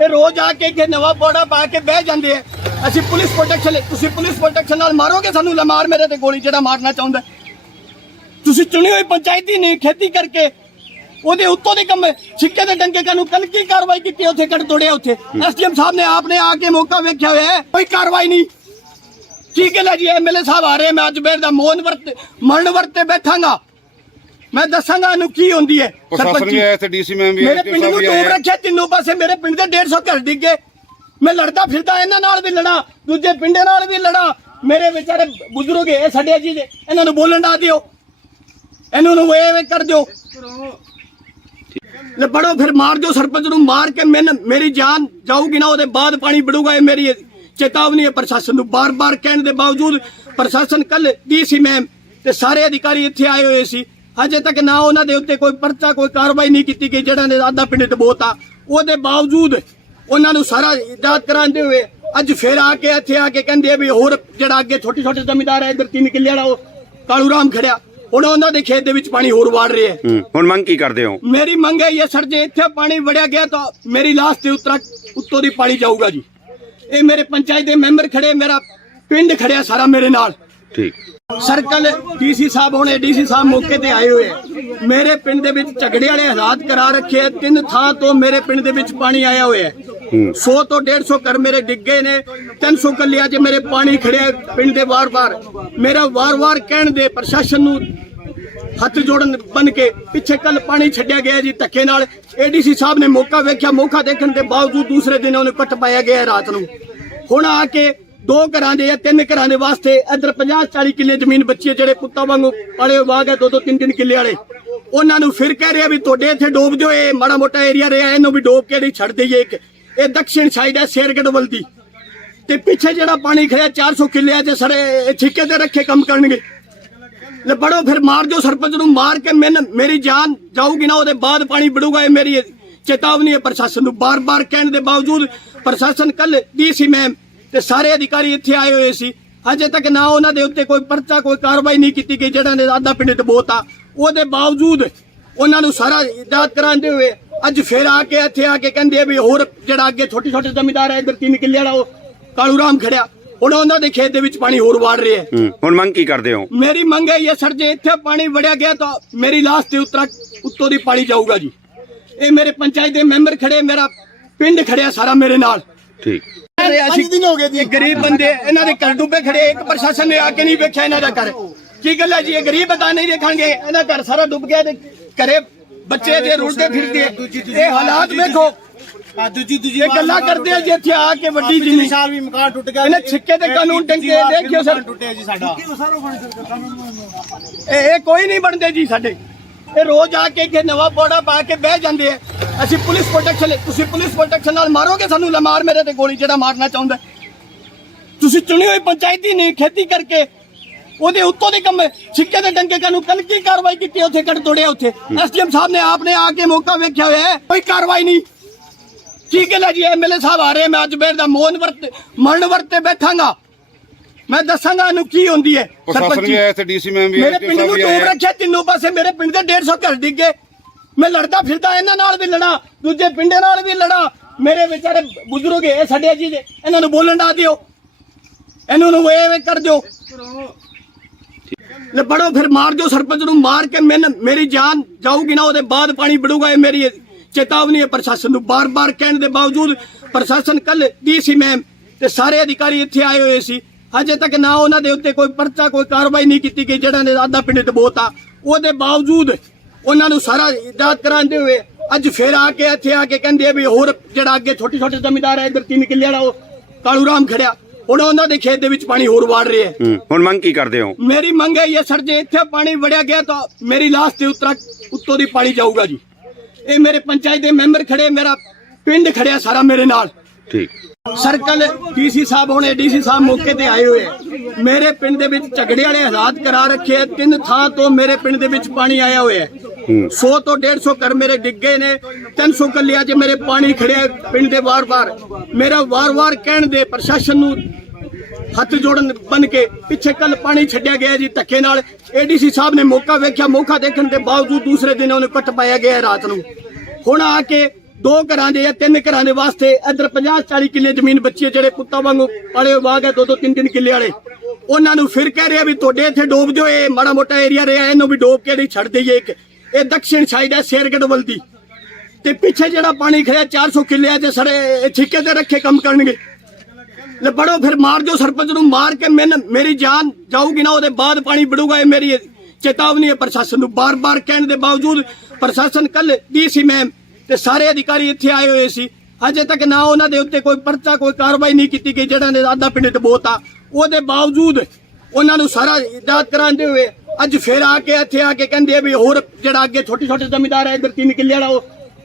ਇਹ ਰੋਜ਼ ਆ ਕੇ ਕਿ ਨਵਾਂ ਪੌੜਾ ਪਾ ਕੇ ਬਹਿ ਜਾਂਦੇ ਆ। ਅਸੀਂ ਪੁਲਿਸ ਪ੍ਰੋਟੈਕਸ਼ਨ ਲਈ ਤੁਸੀਂ ਪੁਲਿਸ ਪ੍ਰੋਟੈਕਸ਼ਨ ਨਾਲ ਮਾਰੋਗੇ ਸਾਨੂੰ? ਲਮਾਰ ਮੇਰੇ ਤੇ ਗੋਲੀ ਜਿਹੜਾ ਮਾਰਨਾ ਚਾਹੁੰਦਾ। ਤੁਸੀਂ ਚੁਣੀ ਹੋਈ ਪੰਚਾਇਤੀ ਨਹੀਂ ਖੇਤੀ ਕਰਕੇ। ਉਹਦੇ ਉੱਤੋਂ ਦੇ ਕੰਮ ਸਿੱਕੇ ਦੇ ਡੰਗੇ ਕਾਨੂੰ ਕੱਲ ਕੀ ਕਾਰਵਾਈ ਕੀਤੀ ਉੱਥੇ ਕੱਢ ਤੋੜਿਆ ਉੱਥੇ। ਐਸਡੀਐਮ ਸਾਹਿਬ ਨੇ ਆਪਨੇ ਆ ਕੇ ਮੌਕਾ ਵੇਖਿਆ ਹੋਇਆ ਕੋਈ ਕਾਰਵਾਈ ਨਹੀਂ। ਕੀ ਗੱਲ ਹੈ ਜੀ ਐਮਐਲਏ ਸਾਹਿਬ ਆ ਰਹੇ ਮੈਂ ਅੱਜ ਬੇਰ ਦਾ ਮੋਹਨ ਵਰਤ ਮਰਨ ਵਰਤ ਤੇ ਬੈਠਾਂਗਾ। ਮੈਂ ਦੱਸਾਂਗਾ ਇਹਨੂੰ ਕੀ ਹੁੰਦੀ ਹੈ ਪ੍ਰਸ਼ਾਸਨ ਸਰਪੰਚੀ। ਵੀ ਆਇਆ ਇੱਥੇ ਡੀਸੀ ਮੈਮ ਵੀ ਮੇਰੇ ਪਿੰਡ ਨੂੰ ਟੋਪ ਰੱਖਿਆ ਤਿੰਨੋਂ ਪਾਸੇ ਮੇਰੇ ਪਿੰਡ ਦੇ 150 ਘਰ ਡਿੱਗੇ। ਮੈਂ ਲੜਦਾ ਫਿਰਦਾ ਇਹਨਾਂ ਨਾਲ ਵੀ ਲੜਾ ਦੂਜੇ ਪਿੰਡੇ ਨਾਲ ਵੀ ਲੜਾ। ਮੇਰੇ ਵਿਚਾਰੇ ਬਜ਼ੁਰਗ ਇਹ ਸਾਡੇ ਜੀ ਦੇ ਇਹਨਾਂ ਨੂੰ ਬੋਲਣ ਦਾ ਦਿਓ। ਇਹਨਾਂ ਨੂੰ ਇਹ ਇਹ ਕਰ ਦਿਓ। ਲੈ ਬੜੋ ਫਿਰ ਮਾਰ ਦਿਓ ਸਰਪੰਚ ਨੂੰ ਮਾਰ ਕੇ ਮੈਨ ਮੇਰੀ ਜਾਨ ਜਾਊਗੀ ਨਾ ਉਹਦੇ ਬਾਅਦ ਪਾਣੀ ਵੜੂਗਾ ਇਹ ਮੇਰੀ ਚੇਤਾਵਨੀ ਹੈ ਪ੍ਰਸ਼ਾਸਨ ਨੂੰ। ਬਾਰ-ਬਾਰ ਕਹਿਣ ਦੇ ਬਾਵਜੂਦ ਪ੍ਰਸ਼ਾਸਨ ਕੱਲ ਡੀਸੀ ਮੈਮ ਤੇ ਸਾਰੇ ਅਧਿਕਾਰੀ ਇੱਥੇ ਆਏ ਹੋਏ ਸੀ। ਅਜੇ ਤੱਕ ਨਾ ਉਹਨਾਂ ਦੇ ਉੱਤੇ ਕੋਈ ਪਰਚਾ ਕੋਈ ਕਾਰਵਾਈ ਨਹੀਂ ਕੀਤੀ ਗਈ ਜਿਹੜਾ ਨੇ ਆਧਾ ਪਿੰਡ ਡਬੋਤਾ। ਉਹਦੇ ਬਾਵਜੂਦ ਉਹਨਾਂ ਨੂੰ ਸਾਰਾ ਇਜਾਜ਼ਤ ਕਰਾਉਂਦੇ ਹੋਏ ਅੱਜ ਫੇਰ ਆ ਕੇ ਇੱਥੇ ਆ ਕੇ ਕਹਿੰਦੇ ਵੀ ਹੋਰ ਜਿਹੜਾ ਅੱਗੇ ਛੋਟੇ ਛੋਟੇ ਜ਼ਮੀਂਦਾਰ ਹੈ ਇਧਰ ਤਿੰਨ ਕਿੱਲੇ ਵਾਲਾ ਉਹ ਕਾਲੂ ਰਾਮ ਖੜਿਆ। ਹੁਣ ਉਹਨਾਂ ਦੇ ਖੇਤ ਦੇ ਵਿੱਚ ਪਾਣੀ ਹੋਰ ਵਾੜ ਰਿਹਾ ਹੂੰ। ਹੁਣ ਮੰਗ ਕੀ ਕਰਦੇ ਹੋ? ਮੇਰੀ ਮੰਗ ਹੈ ਇਹ ਸਰ ਜੇ ਇੱਥੇ ਪਾਣੀ ਵੜਿਆ ਗਿਆ ਤਾਂ ਮੇਰੀ ਲਾਸ਼ ਤੇ ਉਤਰਾ ਉੱਤੋਂ ਦੀ ਪਾਣੀ ਜਾਊਗਾ ਜੀ। ਇਹ ਮੇਰੇ ਪੰਚਾਇਤ ਦੇ ਮੈਂਬਰ ਖੜੇ ਮੇਰਾ ਪਿੰਡ ਖੜਿਆ ਸਾਰਾ ਮੇਰੇ ਨਾਲ। ਠੀਕ। ਸਰਕਲ ਡੀਸੀ ਸਾਹਿਬ ਹੋਣੇ ਡੀਸੀ ਸਾਹਿਬ ਮੌਕੇ ਤੇ ਆਏ ਹੋਏ। ਆ ਮੇਰੇ ਪਿੰਡ ਦੇ ਵਿੱਚ ਝਗੜੇ ਵਾਲੇ ਹਾਲਾਤ ਕਰਾ ਰੱਖੇ ਆ। ਤਿੰਨ ਥਾਂ ਤੋਂ ਮੇਰੇ ਪਿੰਡ ਦੇ ਵਿੱਚ ਪਾਣੀ ਆਇਆ ਹੋਇਆ ਹੈ। 100 ਤੋਂ 150 ਘਰ ਮੇਰੇ ਡਿੱਗੇ ਨੇ। 300 ਕੱਲਿਆਂ 'ਚ ਮੇਰੇ ਪਾਣੀ ਖੜਿਆ ਪਿੰਡ ਦੇ ਵਾਰ-ਵਾਰ। ਮੇਰਾ ਵਾਰ-ਵਾਰ ਕਹਿਣ ਦੇ ਪ੍ਰਸ਼ਾਸਨ ਨੂੰ ਹੱਥ ਜੋੜਨ ਬਨ ਕੇ ਪਿੱਛੇ ਕੱਲ ਪਾਣੀ ਛੱਡਿਆ ਗਿਆ ਜੀ ਧੱਕੇ ਨਾਲ। ਏਡੀਸੀ ਸਾਹਿਬ ਨੇ ਮੌਕਾ ਵੇਖਿਆ। ਮੌਕਾ ਦੇਖਣ ਦੇ ਬਾਵਜੂਦ ਦੂਸਰੇ ਦਿਨ ਉਹਨੂੰ ਕੱਟ ਪਾਇਆ ਗਿਆ ਰਾਤ ਨੂੰ। ਹੁਣ ਆ ਕੇ ਦੋ ਘਰਾਂ ਦੇ ਜਾਂ ਤਿੰਨ ਘਰਾਂ ਦੇ ਵਾਸਤੇ ਇੱਧਰ 50 40 ਕਿੱਲੇ ਜ਼ਮੀਨ ਬੱਚੀ ਜਿਹੜੇ ਪੁੱਤਾਂ ਵਾਂਗੂ ਪਾਲੇ ਬਾਗ ਹੈ, ਦੋ ਦੋ ਤਿੰਨ ਤਿੰਨ ਕਿੱਲੇ ਵਾਲੇ। ਉਹਨਾਂ ਨੂੰ ਫਿਰ ਕਹਿ ਰਿਹਾ ਵੀ ਤੁਹਾਡੇ ਇੱਥੇ ਡੋਬ ਦਿਓ, ਇਹ ਮਾੜਾ ਮੋਟਾ ਏਰੀਆ ਰਿਹਾ, ਇਹਨੂੰ ਵੀ ਡੋਬ ਕੇ ਨਹੀਂ ਛੱਡ ਦਈਏ ਇੱਕ। ਇਹ ਦਕਸ਼ਿਣ ਸਾਈਡ ਹੈ, ਸ਼ੇਰਗੜ ਵੱਲ ਦੀ। ਤੇ ਪਿੱਛੇ ਜਿਹੜਾ ਪਾਣੀ ਖੜਿਆ 400 ਕਿੱਲਿਆਂ 'ਚ ਸਰੇ, ਇਹ ਠੇਕੇ ਤੇ ਰੱਖੇ ਕੰਮ ਕਰਨਗੇ। ਲੈ ਬੜੋ ਫਿਰ ਮਾਰ ਦਿਓ ਸਰਪੰਚ ਨੂੰ, ਮਾਰ ਕੇ ਮੈਨ, ਮੇਰੀ ਜਾਨ ਜਾਊਗੀ ਨਾ, ਉਹਦੇ ਬਾਅਦ ਪਾਣੀ ਵੜੂਗਾ, ਇਹ ਮੇਰੀ ਚੇਤਾਵਨੀ ਹੈ ਪ੍ਰਸ਼ਾਸਨ ਨੂੰ। ਬਾਰ-ਬਾਰ ਕਹਿਣ ਦੇ ਬਾਵਜੂਦ ਪ੍ਰਸ਼ਾਸਨ ਕੱਲ ਡੀਸੀ ਮੈਮ ਤੇ ਸਾਰੇ ਅਧਿਕਾਰੀ ਇੱਥੇ ਆਏ ਹੋਏ ਸੀ। ਅਜੇ ਤੱਕ ਨਾ ਉਹਨਾਂ ਦੇ ਉੱਤੇ ਕੋਈ ਪਰਚਾ, ਕੋਈ ਕਾਰਵਾਈ ਨਹੀਂ ਕੀਤੀ ਗਈ ਜਿਹੜਾ ਨੇ ਆਧਾ ਪਿੰਡ ਡਬੋਤਾ। ਉਹਦੇ ਬਾਵਜੂਦ ਉਹਨਾਂ ਨੂੰ ਸਾਰਾ ਇਜਾਜ਼ਤ ਕਰਾਉਂਦੇ ਹੋਏ ਅੱਜ ਫੇਰ ਆ ਕੇ ਇੱਥੇ ਆ ਕੇ ਕਹਿੰਦੇ ਆ ਵੀ ਹੋਰ ਜਿਹੜਾ ਅੱਗੇ ਛੋਟੇ ਛੋਟੇ ਜਮੀਦਾਰ ਹੈ ਇਧਰ ਤਿੰਨ ਕਿੱਲੇ ਵਾਲਾ ਉਹ ਕਾਲੂ ਰਾਮ ਖੜਿਆ। ਹੁਣ ਉਹਨਾਂ ਦੇ ਖੇਤ ਦੇ ਵਿੱਚ ਪਾਣੀ ਹੋਰ ਵਾੜ ਰਿਹਾ ਹੈ। ਹੂੰ ਹੁਣ ਮੰਗ ਕੀ ਕਰਦੇ ਹੋ? ਮੇਰੀ ਮੰਗ ਹੈ ਇਹ ਸਰ ਜੇ ਇੱਥੇ ਪਾਣੀ ਵੜਿਆ ਗਿਆ ਤਾਂ ਮੇਰੀ ਲਾਸ਼ ਤੇ ਉਤਰਾ ਉੱਤੋਂ ਦੀ ਪਾਣੀ ਜਾਊਗਾ ਜੀ। ਇਹ ਮੇਰੇ ਪੰਚਾਇਤ ਦੇ ਮੈਂਬਰ ਖੜੇ ਮੇਰਾ ਪਿੰਡ ਖੜਿਆ ਸਾਰਾ ਮੇਰੇ ਨਾਲ। ਠੀਕ। ਪੰਜ ਦਿਨ ਹੋ ਗਏ ਜੀ। ਗਰੀਬ ਬੰਦੇ ਇਹਨਾਂ ਦੇ ਘਰ ਡੁੱਬੇ ਖੜੇ ਇੱਕ ਪ੍ਰਸ਼ਾਸਨ ਨੇ ਆ ਕੇ ਨਹੀਂ ਵੇਖਿਆ ਇਹਨਾਂ ਦਾ ਘਰ। ਕੀ ਗੱਲ ਹੈ ਜੀ ਇਹ ਗਰੀਬ ਬਤਾ ਨਹੀਂ ਦੇਖਣਗੇ ਇਹਨਾਂ ਘਰ ਸਾਰਾ ਡੁੱਬ ਗਿਆ ਤੇ ਘਰੇ ਬੱਚੇ ਦੇ ਰੁਲਦੇ ਫਿਰਦੇ ਇਹ ਹਾਲਾਤ ਵੇਖੋ। ਆ ਦੂਜੀ ਦੂਜੀ ਇਹ ਗੱਲਾਂ ਕਰਦੇ ਆ ਜੀ ਇੱਥੇ ਆ ਕੇ ਵੱਡੀ ਜਿੰਨੀ ਸਾਲ ਵੀ ਮਕਾਨ ਟੁੱਟ ਗਿਆ ਇਹਨੇ ਛਿੱਕੇ ਤੇ ਕਾਨੂੰਨ ਟੰਗੇ ਦੇਖਿਓ ਸਰ। ਟੁੱਟਿਆ ਜੀ ਸਾਡਾ। ਇਹ ਇਹ ਕੋਈ ਨਹੀਂ ਬਣਦੇ ਜੀ ਸਾਡੇ। ਇਹ ਰੋਜ਼ ਆ ਕੇ ਕਿ ਨਵਾਂ ਪੌੜਾ ਪਾ ਕੇ ਬਹਿ ਜਾਂਦੇ ਆ। ਅਸੀਂ ਪੁਲਿਸ ਪ੍ਰੋਟੈਕਸ਼ਨ ਤੁਸੀਂ ਪੁਲਿਸ ਪ੍ਰੋਟੈਕਸ਼ਨ ਨਾਲ ਮਾਰੋਗੇ ਸਾਨੂੰ? ਲਮਾਰ ਮੇਰੇ ਤੇ ਗੋਲੀ ਜਿਹੜਾ ਮਾਰਨਾ ਚਾਹੁੰਦਾ। ਤੁਸੀਂ ਚੁਣੀ ਹੋਈ ਪੰਚਾਇਤੀ ਨਹੀਂ ਖੇਤੀ ਕਰਕੇ। ਉਹਦੇ ਉੱਤੋਂ ਦੇ ਕੰਮ ਸਿੱਕੇ ਦੇ ਡੰਗੇ ਕਾਨੂੰ ਕੱਲ ਕੀ ਕਾਰਵਾਈ ਕੀਤੀ ਉੱਥੇ? ਕੱਢ ਤੋੜਿਆ ਉੱਥੇ। ਐਸਡੀਐਮ ਸਾਹਿਬ ਨੇ ਆਪਨੇ ਆ ਕੇ ਮੌਕਾ ਵੇਖਿਆ ਹੋਇਆ ਹੈ। ਕੋਈ ਕਾਰਵਾਈ ਨਹੀਂ। ਕੀ ਗੱਲ ਹੈ ਜੀ ਐਮਐਲਏ ਸਾਹਿਬ ਆ ਰਹੇ ਮੈਂ ਅੱਜ ਬੇਰ ਦਾ ਮੋਹਨ ਵਰਤ ਮਰਨ ਵਰਤ ਤੇ ਬੈਠਾਂਗਾ। ਮੈਂ ਦੱਸਾਂਗਾ ਇਹਨੂੰ ਕੀ ਹੁੰਦੀ ਹੈ ਪ੍ਰਸ਼ਾਸਨ ਸਰਪੰਚੀ। ਵੀ ਆਇਆ ਇੱਥੇ ਡੀਸੀ ਮੈਮ ਵੀ ਮੇਰੇ ਪਿੰਡ ਨੂੰ ਆਏ ਰੱਖਿਆ ਤਿੰਨੋਂ ਪਾਸੇ ਮੇਰੇ ਪਿੰਡ ਦੇ 150 ਘਰ ਡਿੱਗੇ। ਮੈਂ ਲੜਦਾ ਫਿਰਦਾ ਇਹਨਾਂ ਨਾਲ ਵੀ ਲੜਾ ਦੂਜੇ ਪਿੰਡੇ ਨਾਲ ਵੀ ਲੜਾ। ਮੇਰੇ ਵਿਚਾਰੇ ਬਜ਼ੁਰਗ ਇਹ ਸਾਡੇ ਜੀ ਦੇ, ਇਹਨਾਂ ਨੂੰ ਬੋਲਣ ਨਾ ਦਿਓ। ਇਹਨਾਂ ਨੂੰ ਇਹ ਕਰ ਦਿਓ। ਲੈ ਬੜੋ ਫਿਰ ਮਾਰ ਦਿਓ ਸਰਪੰਚ ਨੂੰ ਮਾਰ ਕੇ ਮੈਨ ਮੇਰੀ ਜਾਨ ਜਾਊਗੀ ਨਾ ਉਹਦੇ ਬਾਅਦ ਪਾਣੀ ਵੜੂਗਾ ਇਹ ਮੇਰੀ ਚੇਤਾਵਨੀ ਹੈ ਪ੍ਰਸ਼ਾਸਨ ਨੂੰ ਬਾਰ-ਬਾਰ ਕਹਿਣ ਦੇ ਬਾਵਜੂਦ ਪ੍ਰਸ਼ਾਸਨ ਕੱਲ ਡੀਸੀ ਮੈਮ ਤੇ ਸਾਰੇ ਅਧਿਕਾਰੀ ਇੱਥੇ ਆਏ ਹੋਏ ਸੀ। ਹਜੇ ਤੱਕ ਨਾ ਉਹਨਾਂ ਦੇ ਉੱਤੇ ਕੋਈ ਪਰਚਾ ਕੋਈ ਕਾਰਵਾਈ ਨਹੀਂ ਕੀਤੀ ਗਈ ਜਿਹੜਾ ਨੇ ਆਧਾ ਪਿੰਡ ਡਬੋਤਾ ਉਹਦੇ ਬਾਵਜੂਦ ਉਹਨਾਂ ਨੂੰ ਸਾਰਾ ਇਜਾਜ਼ਤ ਕਰਾਉਂਦੇ ਹੋਏ ਅੱਜ ਫੇਰ ਆ ਕੇ ਇੱਥੇ ਆ ਕੇ ਕਹਿੰਦੇ ਆ ਵੀ ਹੋਰ ਜਿਹੜਾ ਅੱਗੇ ਛੋਟੇ ਛੋਟੇ ਜ਼ਮੀਂਦਾਰ ਹੈ ਇਧਰ ਤਿੰਨ ਕਿੱਲੇ ਵਾਲਾ ਉਹ ਕਾਲੂ ਰਾਮ ਖੜਿਆ। ਹੁਣ ਉਹਨਾਂ ਦੇ ਖੇਤ ਦੇ ਵਿੱਚ ਪਾਣੀ ਹੋਰ ਵਾੜ ਰਿਹਾ ਹੂੰ। ਹੁਣ ਮੰਗ ਕੀ ਕਰਦੇ ਹੋ? ਮੇਰੀ ਮੰਗ ਹੈ ਇਹ ਸਰ ਜੇ ਇੱਥੇ ਪਾਣੀ ਵੜਿਆ ਗਿਆ ਤਾਂ ਮੇਰੀ ਲਾਸ਼ ਤੇ ਉਤਰਾ ਉੱਤੋਂ ਦੀ ਪਾਣੀ ਜਾਊਗਾ ਜੀ। ਇਹ ਮੇਰੇ ਪੰਚਾਇਤ ਦੇ ਮੈਂਬਰ ਖੜੇ ਮੇਰਾ ਪਿੰਡ ਖੜਿਆ ਸਾਰਾ ਮੇਰੇ ਨਾਲ। ਠੀਕ। ਸਰਕਲ ਡੀਸੀ ਸਾਹਿਬ ਹੋਣੇ ਡੀਸੀ ਸਾਹਿਬ ਮੌਕੇ ਤੇ ਆਏ ਹੋਏ। ਆ। ਮੇਰੇ ਪਿੰਡ ਦੇ ਵਿੱਚ ਝਗੜੇ ਵਾਲੇ ਹਾਲਾਤ ਕਰਾ ਰੱਖੇ ਆ। ਤਿੰਨ ਥਾਂ ਤੋਂ ਮੇਰੇ ਪਿੰਡ ਦੇ ਵਿੱਚ ਪਾਣੀ ਆਇਆ ਹੋਇਆ ਹੈ। 100 ਤੋਂ 150 ਘਰ ਮੇਰੇ ਡਿੱਗੇ ਨੇ। 300 ਕੱਲਿਆਂ 'ਚ ਮੇਰੇ ਪਾਣੀ ਖੜਿਆ ਪਿੰਡ ਦੇ ਵਾਰ-ਵਾਰ। ਮੇਰਾ ਵਾਰ-ਵਾਰ ਕਹਿਣ ਦੇ ਪ੍ਰਸ਼ਾਸਨ ਨੂੰ ਹੱਥ ਜੋੜਨ ਬਨ ਕੇ ਪਿੱਛੇ ਕੱਲ ਪਾਣੀ ਛੱਡਿਆ ਗਿਆ ਜੀ ਧੱਕੇ ਨਾਲ। ਏਡੀਸੀ ਸਾਹਿਬ ਨੇ ਮੌਕਾ ਵੇਖਿਆ, ਮੌਕਾ ਦੇਖਣ ਦੇ ਬਾਵਜੂਦ ਦੂਸਰੇ ਦਿਨ ਉਹਨੂੰ ਕੱਟ ਪਾਇਆ ਗਿਆ ਰਾਤ ਨੂੰ। ਹੁਣ ਆ ਕੇ ਦੋ ਘਰਾਂ ਦੇ ਜਾਂ ਤਿੰਨ ਘਰਾਂ ਦੇ ਵਾਸਤੇ ਇੱਧਰ 50 40 ਕਿੱਲੇ ਜ਼ਮੀਨ ਬੱਚੀ ਹੈ, ਜਿਹੜੇ ਪੁੱਤਾਂ ਵਾਂਗੂ ਪਾਲੇ ਬਾਗ ਹੈ ਦੋ ਦੋ ਤਿੰਨ ਤਿੰਨ ਕਿੱਲੇ ਵਾਲੇ। ਉਹਨਾਂ ਨੂੰ ਫਿਰ ਕਹਿ ਰਿਹਾ ਵੀ ਤੁਹਾਡੇ ਇੱਥੇ ਡੋਬ ਦਿਓ, ਇਹ ਮਾੜਾ ਮੋਟਾ ਏਰੀਆ ਰਿਹਾ, ਇਹਨੂੰ ਵੀ ਡੋਬ ਕੇ ਨਹੀਂ ਛੱਡ ਦਈਏ ਇੱਕ। ਇਹ ਦਕਸ਼ਿਣ ਸਾਈਡ ਹੈ ਸ਼ੇਰਗੜ ਵੱਲ ਦੀ। ਤੇ ਪਿੱਛੇ ਜਿਹੜਾ ਪਾਣੀ ਖੜਿਆ 400 ਕਿੱਲਿਆਂ 'ਚ ਸੜੇ ਇਹ ਠੇਕੇ ਤੇ ਰੱਖੇ ਕੰਮ ਕਰਨਗੇ। ਲੈ ਬੜੋ ਫਿਰ ਮਾਰ ਜੋ ਸਰਪੰਚ ਨੂੰ, ਮਾਰ ਕੇ ਮੈਨ, ਮੇਰੀ ਜਾਨ ਜਾਊਗੀ ਨਾ, ਉਹਦੇ ਬਾਅਦ ਪਾਣੀ ਵੜੂਗਾ, ਇਹ ਮੇਰੀ ਚੇਤਾਵਨੀ ਹੈ ਪ੍ਰਸ਼ਾਸਨ ਨੂੰ। ਬਾਰ-ਬਾਰ ਕਹਿਣ ਦੇ ਬਾਵਜੂਦ ਪ੍ਰਸ਼ਾਸਨ ਕੱਲ ਡੀਸੀ ਮੈਮ ਤੇ ਸਾਰੇ ਅਧਿਕਾਰੀ ਇੱਥੇ ਆਏ ਹੋਏ ਸੀ। ਅਜੇ ਤੱਕ ਨਾ ਉਹਨਾਂ ਦੇ ਉੱਤੇ ਕੋਈ ਪਰਚਾ, ਕੋਈ ਕਾਰਵਾਈ ਨਹੀਂ ਕੀਤੀ ਗਈ ਜਿਹੜਾ ਨੇ ਆਧਾ ਪਿੰਡ ਡਬੋਤਾ। ਉਹਦੇ ਬਾਵਜੂਦ ਉਹਨਾਂ ਨੂੰ ਸਾਰਾ ਇਜਾਜ਼ਤ ਕਰਾਉਂਦੇ ਹੋਏ ਅੱਜ ਫੇਰ ਆ ਕੇ, ਇੱਥੇ ਆ ਕੇ ਕਹਿੰਦੇ ਆ ਵੀ ਹੋਰ ਜਿਹੜਾ ਅੱਗੇ ਛੋਟੇ ਛੋਟੇ ਜਮੀਦਾਰ ਹੈ ਇਧਰ ਤਿੰਨ ਕਿੱਲੇ ਵਾਲਾ ਉਹ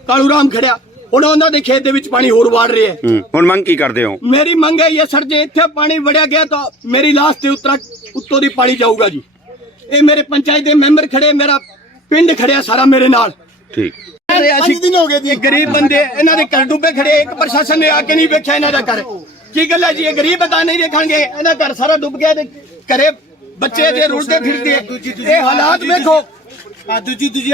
ਕਾਲੂ ਰਾਮ ਖੜਿਆ। ਹੁਣ ਉਹਨਾਂ ਦੇ ਖੇਤ ਦੇ ਵਿੱਚ ਪਾਣੀ ਹੋਰ ਵਾੜ ਰਿਹਾ ਹੈ। ਹੂੰ ਹੁਣ ਮੰਗ ਕੀ ਕਰਦੇ ਹੋ? ਮੇਰੀ ਮੰਗ ਹੈ ਇਹ ਸਰ ਜੇ ਇੱਥੇ ਪਾਣੀ ਵੜਿਆ ਗਿਆ ਤਾਂ ਮੇਰੀ ਲਾਸ਼ ਤੇ ਉਤਰਾ ਉੱਤੋਂ ਦੀ ਪਾਣੀ ਜਾਊਗਾ ਜੀ। ਇਹ ਮੇਰੇ ਪੰਚਾਇਤ ਦੇ ਮੈਂਬਰ ਖੜੇ ਮੇਰਾ ਪਿੰਡ ਖੜਿਆ ਸਾਰਾ ਮੇਰੇ ਨਾਲ। ਠੀਕ। ਪੰਜ ਦਿਨ ਹੋ ਗਏ ਜੀ। ਗਰੀਬ ਬੰਦੇ ਇਹਨਾਂ ਦੇ ਘਰ ਡੁੱਬੇ ਖੜੇ ਇੱਕ ਪ੍ਰਸ਼ਾਸਨ ਨੇ ਆ ਕੇ ਨਹੀਂ ਵੇਖਿਆ ਇਹਨਾਂ ਦਾ ਘਰ। ਕੀ ਗੱਲ ਹੈ ਜੀ ਇਹ ਗਰੀਬ ਬਤਾ ਨਹੀਂ ਦੇਖਣਗੇ ਇਹਨਾਂ ਘਰ ਸਾਰਾ ਡੁੱਬ ਗਿਆ ਤੇ ਘਰੇ ਬੱਚੇ ਦੇ ਰੁਲਦੇ ਫਿਰਦੇ ਇਹ ਹਾਲਾਤ ਵੇਖੋ। ਆ ਦੂਜੀ ਦੂਜੀ